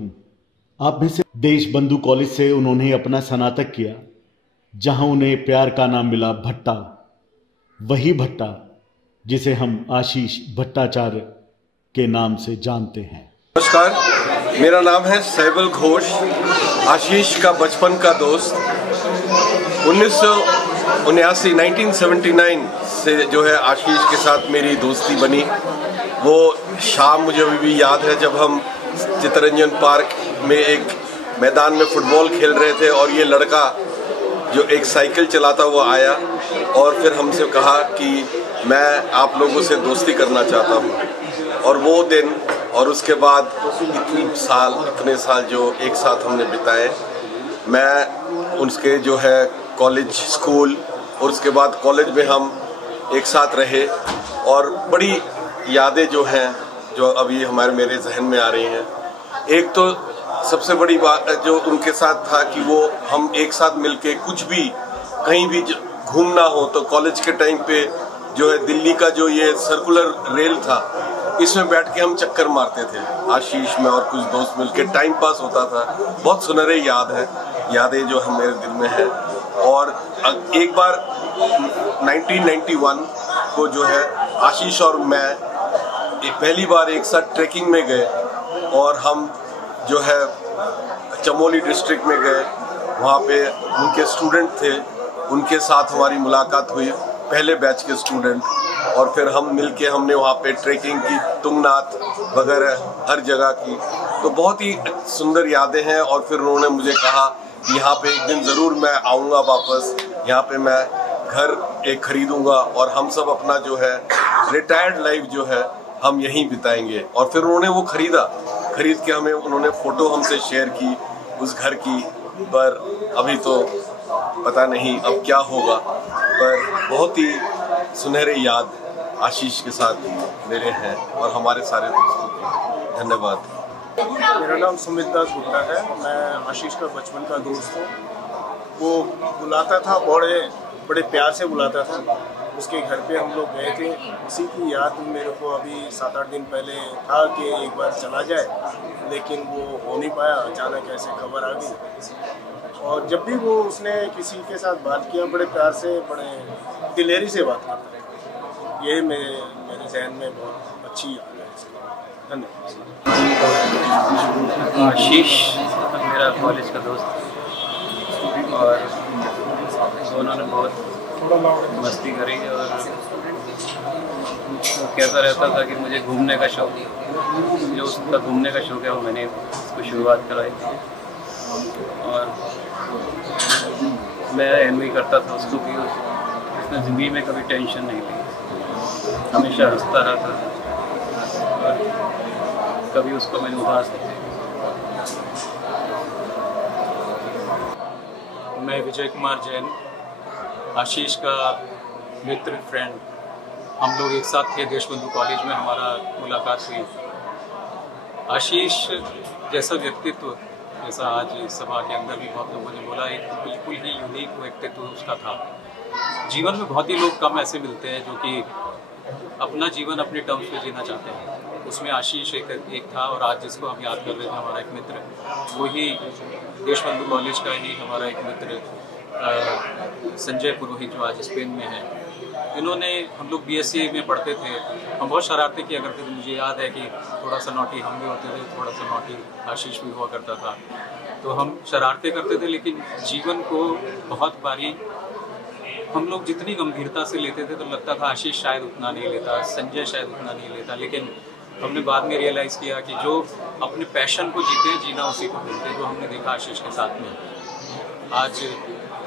आप में से देश बंधु कॉलेज से उन्होंने अपना स्नातक किया, जहां उन्हें प्यार का नाम मिला भट्टा। वही भट्टा जिसे हम आशीष भट्टाचार्य के नाम से जानते हैं। नमस्कार, मेरा नाम है सैबल घोष, आशीष का बचपन का दोस्त। 1979 से जो है आशीष के साथ मेरी दोस्ती बनी। वो शाम मुझे अभी भी याद है जब हम चित्तरंजन पार्क में एक मैदान में फुटबॉल खेल रहे थे और ये लड़का जो एक साइकिल चलाता हुआ आया और फिर हमसे कहा कि मैं आप लोगों से दोस्ती करना चाहता हूँ। और वो दिन और उसके बाद इतने साल जो एक साथ हमने बिताए, मैं उसके जो है कॉलेज स्कूल और उसके बाद कॉलेज में हम एक साथ रहे, और बड़ी यादें जो हैं जो अभी मेरे जहन में आ रही हैं। एक तो सबसे बड़ी बात जो उनके साथ था कि वो हम एक साथ मिलके कुछ भी कहीं भी घूमना हो तो कॉलेज के टाइम पे जो है दिल्ली का जो ये सर्कुलर रेल था, इसमें बैठ के हम चक्कर मारते थे, आशीष में और कुछ दोस्त मिलके, टाइम पास होता था। बहुत सुनहरे यादें जो हम मेरे दिल में है। और एक बार 1991 को जो है आशीष और मैं पहली बार एक साथ ट्रैकिंग में गए, और हम जो है चमोली डिस्ट्रिक्ट में गए। वहाँ पे उनके स्टूडेंट थे, उनके साथ हमारी मुलाकात हुई, पहले बैच के स्टूडेंट, और फिर हम मिलके हमने वहाँ पे ट्रैकिंग की, तुंगनाथ वगैरह हर जगह की। तो बहुत ही सुंदर यादें हैं। और फिर उन्होंने मुझे कहा कि यहाँ पे एक दिन ज़रूर मैं आऊँगा वापस, यहाँ पे मैं घर एक खरीदूँगा और हम सब अपना जो है रिटायर्ड लाइफ जो है हम यहीं बिताएंगे। और फिर उन्होंने वो खरीद के हमें उन्होंने फ़ोटो हमसे शेयर की उस घर की। पर अभी तो पता नहीं अब क्या होगा, पर बहुत ही सुनहरे याद आशीष के साथ मेरे हैं और हमारे सारे दोस्तों के। धन्यवाद। मेरा नाम सुमित दास गुप्ता है, मैं आशीष का बचपन का दोस्त हूँ। वो बुलाता था, बड़े प्यार से बुलाता था। उसके घर पे हम लोग गए थे, उसी की याद मेरे को अभी 7-8 दिन पहले था कि एक बार चला जाए, लेकिन वो हो नहीं पाया। अचानक ऐसे खबर आ गई। और जब भी वो उसने किसी के साथ बात किया, बड़े प्यार से, बड़े दिलेरी से बात करता है। ये मेरे जहन में बहुत अच्छी याद है। धन्यवाद। आशीष मेरा कॉलेज का दोस्त, और दोनों ने बहुत मस्ती करी। और वो कहता रहता था कि मुझे घूमने का शौक, जो उसका घूमने का शौक है वो मैंने उसको शुरुआत कराई। और मैं एनवी करता था उसको कि उसने ज़िंदगी में कभी टेंशन नहीं ली, हमेशा हंसता रहता था, और कभी उसको मैंने उदास नहीं देखा। मैं विजय कुमार जैन, आशीष का मित्र फ्रेंड, हम लोग एक साथ थे देशबंधु कॉलेज में, हमारा मुलाकात हुई। आशीष जैसा व्यक्तित्व, जैसा आज इस सभा के अंदर भी बहुत लोगों ने बोला, एक बिल्कुल ही यूनिक व्यक्तित्व उसका था। जीवन में बहुत ही लोग कम ऐसे मिलते हैं जो कि अपना जीवन अपने टर्म्स पे जीना चाहते हैं। उसमें आशीष एक था, और आज जिसको हम याद कर रहे थे, हमारा एक मित्र, वही देशबंधु कॉलेज का ही हमारा एक मित्र संजय पुरोहित, जो आज स्पेन में है। इन्होंने, हम लोग बीएससी में पढ़ते थे, हम बहुत शरारतें किया करते थे। मुझे याद है कि थोड़ा सा नॉटी हम भी होते थे, थोड़ा सा नॉटी आशीष भी हुआ करता था। तो हम शरारतें करते थे, लेकिन जीवन को बहुत बारी हम लोग जितनी गंभीरता से लेते थे तो लगता था आशीष शायद उतना नहीं लेता, संजय शायद उतना नहीं लेता। लेकिन हमने बाद में रियलाइज़ किया कि जो अपने पैशन को जीते, जीना उसी को बोलते, जो हमने देखा आशीष के साथ में। आज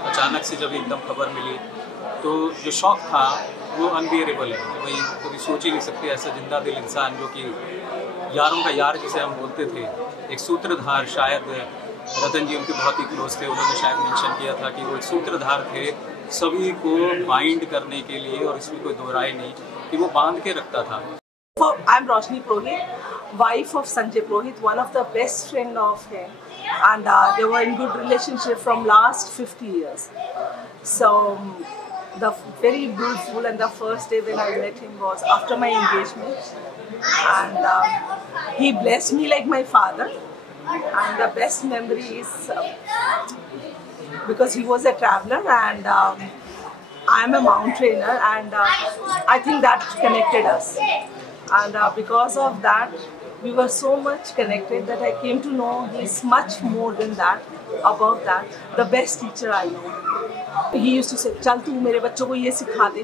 अचानक से जब एकदम खबर मिली तो जो शौक था वो अनबियरेबल है। वही कभी सोच ही नहीं सकते, ऐसा जिंदा दिल इंसान जो कि यारों का यार जिसे हम बोलते थे, एक सूत्रधार। शायद रतन जी उनके बहुत ही क्लोज थे, उन्होंने शायद मेंशन किया था कि वो एक सूत्रधार थे सभी को बाइंड करने के लिए, और इसमें कोई दो राय नहीं कि वो बांध के रखता था। I'm Roshni Purohit, wife of Sanjay Purohit, one of the best friend of him, and they were in good relationship from last 50 years. So the very beautiful, and the first day when I met him was after my engagement, and he blessed me like my father. And the best memory is because he was a traveler, and I am a mount trainer, and I think that connected us. And because of that, we were so much connected that I came to know he's much more than that, above that, the best teacher I know. He used to say, "चल तू मेरे बच्चों को ये सिखा दे,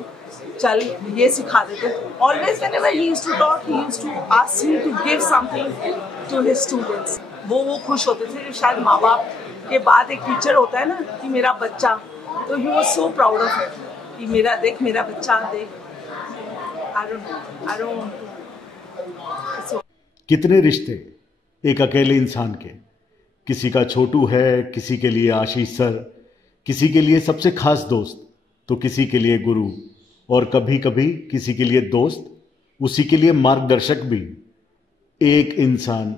चल ये सिखा दे." Always whenever he used to talk, he used to ask me to give something to his students. वो खुश होते थे। शायद माँ बाप के बाद एक टीचर होता है ना कि मेरा बच्चा, तो he was so proud of it कि मेरा देख, मेरा बच्चा देख। I don't want to. कितने रिश्ते एक अकेले इंसान के, किसी का छोटू है, किसी के लिए आशीष सर, किसी के लिए सबसे खास दोस्त, तो किसी के लिए गुरु, और कभी कभी किसी के लिए दोस्त, उसी के लिए मार्गदर्शक भी। एक इंसान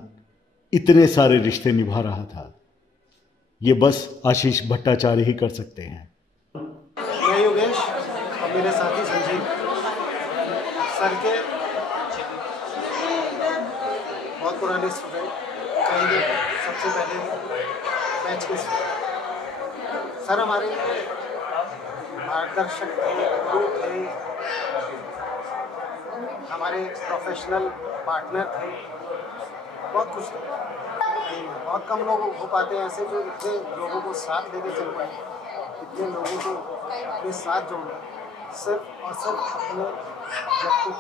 इतने सारे रिश्ते निभा रहा था, ये बस आशीष भट्टाचार्य ही कर सकते हैं। मैं योगेश और मेरे साथी संजीव सर के बहुत पुराने स्टूडेंट, कहेंगे सबसे पहले बैच के सर हमारे मार्गदर्शक थे, गुरु थे, हमारे प्रोफेशनल पार्टनर थे। बहुत खुश थे। बहुत कम लोग हो पाते हैं ऐसे जो इतने लोगों को साथ लेके चल पाए, इतने लोगों को अपने साथ जोड़े, सिर्फ और सिर्फ अपने व्यक्तित्व,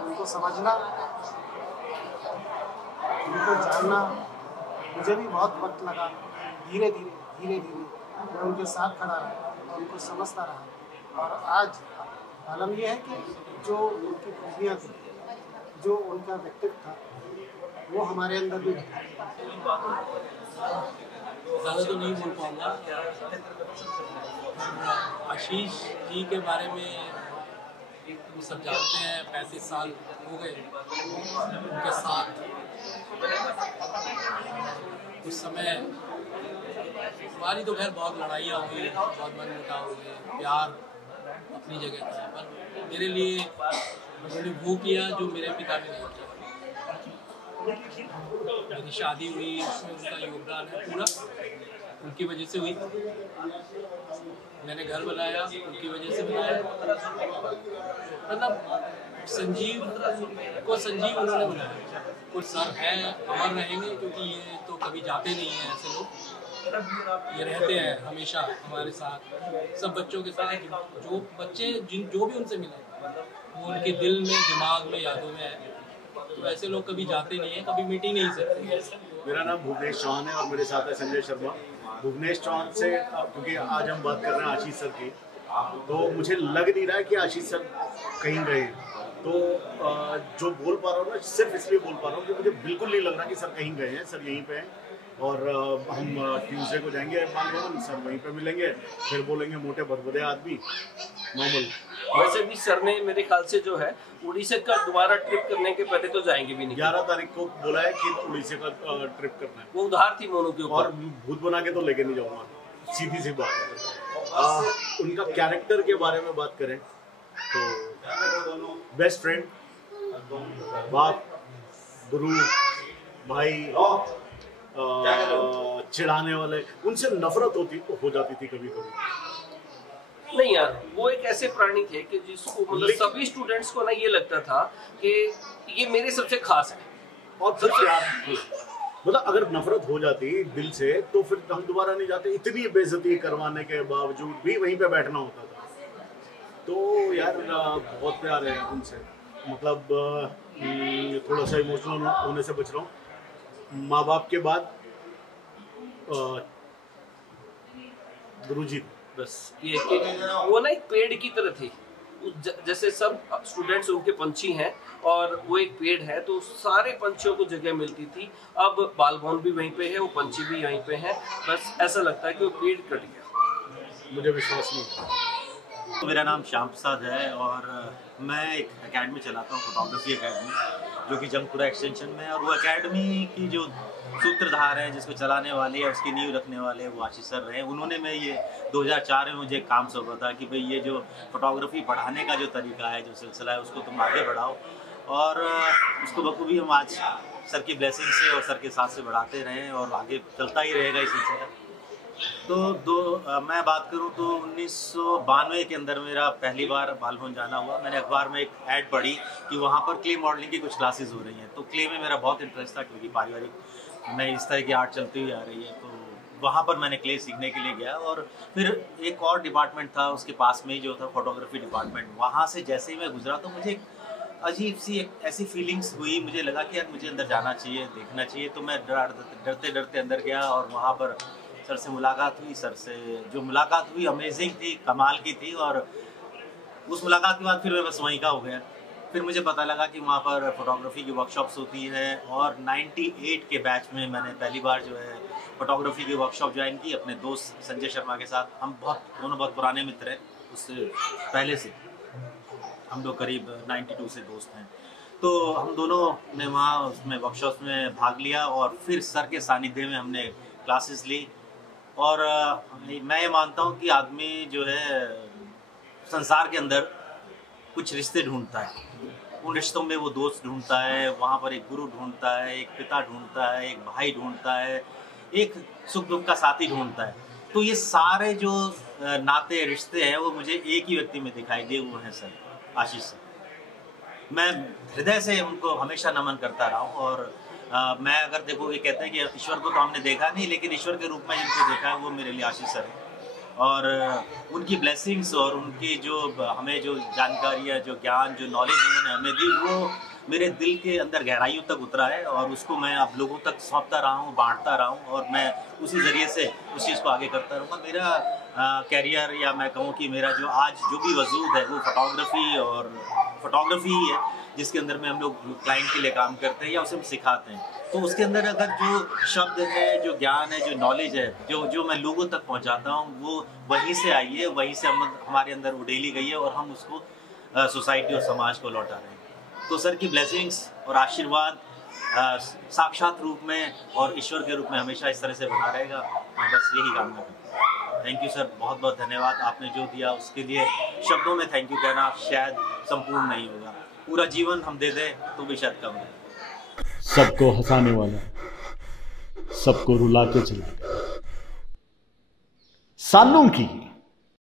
उनको समझना, उनको जानना। मुझे भी बहुत वक्त लगा, धीरे धीरे मैं उनके साथ खड़ा रहा, उनको समझता रहा, और आज आलम यह है कि जो उनकी खूबियाँ थी, जो उनका व्यक्तित्व था, वो हमारे अंदर भी ज़्यादा तो नहीं बोल पाऊँगा। आशीष जी के बारे में हम सब जानते हैं, 35 साल हो गए उनके साथ। उस समय हमारी तो खैर बहुत लड़ाइयाँ हुई, बहुत मनमुटाव हुए, प्यार अपनी जगह था, पर मेरे लिए उन्होंने वो किया जो मेरे पिता ने नहीं किया। मेरी शादी हुई, उसमें उनका योगदान है पूरा, उनकी वजह से हुई। मैंने घर बनाया, उनकी वजह से बनाया। मतलब संजीव को संजीव उन्होंने बनाया। कुछ सर हैं, अमर रहेंगे, क्योंकि ये तो कभी जाते नहीं हैं ऐसे लोग, ये रहते हैं हमेशा हमारे साथ, सब बच्चों के साथ। जो बच्चे जो भी उनसे मिले वो उनके दिल में, दिमाग में, यादों में है। तो ऐसे लोग कभी जाते नहीं हैं, कभी मिट ही नहीं सकते। मेरा नाम भुवनेश चौहान है और मेरे साथ है संजय शर्मा। भुवनेश चौहान से, क्योंकि आज हम बात कर रहे हैं आशीष सर की, तो मुझे लग नहीं रहा है कि आशीष सर कहीं गए। तो जो बोल पा रहा हूँ ना सिर्फ इसलिए बोल पा रहा हूँ कि मुझे बिल्कुल नहीं लग रहा कि सर कहीं गए हैं, सर यहीं पे हैं और हम ट्यूसडे को जाएंगे बाल भवन, सर वहीं पे मिलेंगे, फिर बोलेंगे मोटे भदभदे आदमी, नॉर्मल। वैसे भी सर ने मेरे ख्याल से जो है उड़ीसा का दोबारा ट्रिप करने के पहले तो जाएंगे भी नहीं। 11 तारीख को बोला है कि उड़ीसा का ट्रिप करना है। वो उधार थी मोनू के ऊपर, और भूत बना के तो लेके नहीं जाऊंगा, सीधी सी बात है। उनका कैरेक्टर के बारे में बात करें तो बेस्ट फ्रेंड, बाप, गुरु, भाई, चिढ़ाने वाले, उनसे नफरत हो जाती थी कभी कभी। नहीं यार, वो एक ऐसे प्राणी थे कि जिसको मतलब सभी स्टूडेंट्स को ना ये लगता था कि ये मेरे सबसे खास है और सबसे मतलब अगर नफरत हो जाती दिल से तो फिर हम दोबारा नहीं जाते। इतनी बेइज्जती करवाने के बावजूद भी वहीं पे बैठना होता था। तो यार बहुत प्यार है उनसे, मतलब थोड़ा सा इमोशनल होने से बच रहा हूँ। माँ बाप के बाद गुरुजी, बस ये कि वो ना एक पेड़ की तरह थी, जैसे सब स्टूडेंट्स उनके पंछी हैं और वो एक पेड़ है, तो सारे पंछियों को जगह मिलती थी। अब बाल भवन भी वहीं पे है, वो पंछी भी यहीं पे हैं, बस ऐसा लगता है कि वो पेड़ कट गया। मुझे विश्वास नहीं। मेरा नाम श्याम प्रसाद है और मैं एक एकेडमी चलाता हूँ, फोटोग्राफी एकेडमी, जो कि जंगपुरा एक्सटेंशन में है। और वो एकेडमी की जो सूत्रधार है, जिसको चलाने वाले हैं, उसकी नींव रखने वाले वो आशीष सर रहे। उन्होंने मैं ये 2004 में मुझे काम सौंपा था कि भाई ये जो फोटोग्राफी बढ़ाने का जो तरीका है, जो सिलसिला है, उसको तुम आगे बढ़ाओ। और उसको बखूबी हम आज सर की ब्लेसिंग से और सर के साथ से बढ़ाते रहें और आगे चलता ही रहेगा ये सिलसिला। तो मैं बात करूं तो 1992 के अंदर मेरा पहली बार बाल भवन जाना हुआ। मैंने अखबार में एक ऐड पढ़ी कि वहाँ पर क्ले मॉडलिंग की कुछ क्लासेस हो रही हैं। तो क्ले में मेरा बहुत इंटरेस्ट था, क्योंकि पारिवारिक में इस तरह की आर्ट चलती हुई आ रही है। तो वहाँ पर मैंने क्ले सीखने के लिए गया। और फिर एक और डिपार्टमेंट था उसके पास में ही, जो था फोटोग्राफी डिपार्टमेंट। वहाँ से जैसे ही मैं गुजरा तो मुझे अजीब सी एक ऐसी फीलिंग्स हुई, मुझे लगा कि यार मुझे अंदर जाना चाहिए, देखना चाहिए। तो मैं डरते डरते अंदर गया और वहाँ पर सर से मुलाकात हुई। सर से जो मुलाकात हुई अमेजिंग थी, कमाल की थी। और उस मुलाकात के बाद फिर मैं बस वहीं का हो गया। फिर मुझे पता लगा कि वहाँ पर फोटोग्राफी की वर्कशॉप्स होती है। और 98 के बैच में मैंने पहली बार जो है फोटोग्राफी की वर्कशॉप ज्वाइन की अपने दोस्त संजय शर्मा के साथ। हम दोनों बहुत पुराने मित्र हैं, उससे पहले से हम लोग करीब 92 से दोस्त हैं। तो हम दोनों ने वहाँ उसमें वर्कशॉप्स में भाग लिया और फिर सर के सानिध्य में हमने क्लासेस ली। और मैं ये मानता हूँ कि आदमी जो है संसार के अंदर कुछ रिश्ते ढूंढता है, उन रिश्तों में वो दोस्त ढूंढता है, वहाँ पर एक गुरु ढूंढता है, एक पिता ढूंढता है, एक भाई ढूंढता है, एक सुख दुख का साथी ढूंढता है। तो ये सारे जो नाते रिश्ते हैं वो मुझे एक ही व्यक्ति में दिखाई दिए, वो हैं सर आशीष सर। मैं हृदय से उनको हमेशा नमन करता रहा हूँ। और मैं अगर देखो, ये कहते हैं कि ईश्वर को तो हमने देखा नहीं, लेकिन ईश्वर के रूप में जिनको देखा है वो मेरे लिए आशीष सर है। और उनकी ब्लेसिंग्स और उनकी जो हमें जो जानकारियाँ, जो ज्ञान, जो नॉलेज उन्होंने हमें दी, वो मेरे दिल के अंदर गहराइयों तक उतरा है। और उसको मैं आप लोगों तक सौंपता रहा हूँ, बांटता रहा हूँ, और मैं उसी ज़रिए से उस चीज़ को आगे करता रहूँगा। मेरा कैरियर, या मैं कहूँ कि मेरा जो आज जो भी वजूद है, वो फोटोग्राफी ही है, जिसके अंदर में हम लोग क्लाइंट के लिए काम करते हैं या उसे हम सिखाते हैं। तो उसके अंदर अगर जो शब्द है, जो ज्ञान है, जो नॉलेज है, जो मैं लोगों तक पहुंचाता हूं, वो वहीं से आई है, वहीं से हमारे अंदर उड़ेली गई है और हम उसको सोसाइटी और समाज को लौटा रहे हैं। तो सर की ब्लेसिंग्स और आशीर्वाद साक्षात रूप में और ईश्वर के रूप में हमेशा इस तरह से बना रहेगा। मैं बस यही कामना करता हूँ। थैंक यू सर, बहुत बहुत धन्यवाद। आपने जो दिया उसके लिए शब्दों में थैंक यू कहना शायद संपूर्ण नहीं होगा। पूरा जीवन हम दे दें तो भी शायद कम है। सबको हंसाने वाला, सबको रुला के चला, सालों की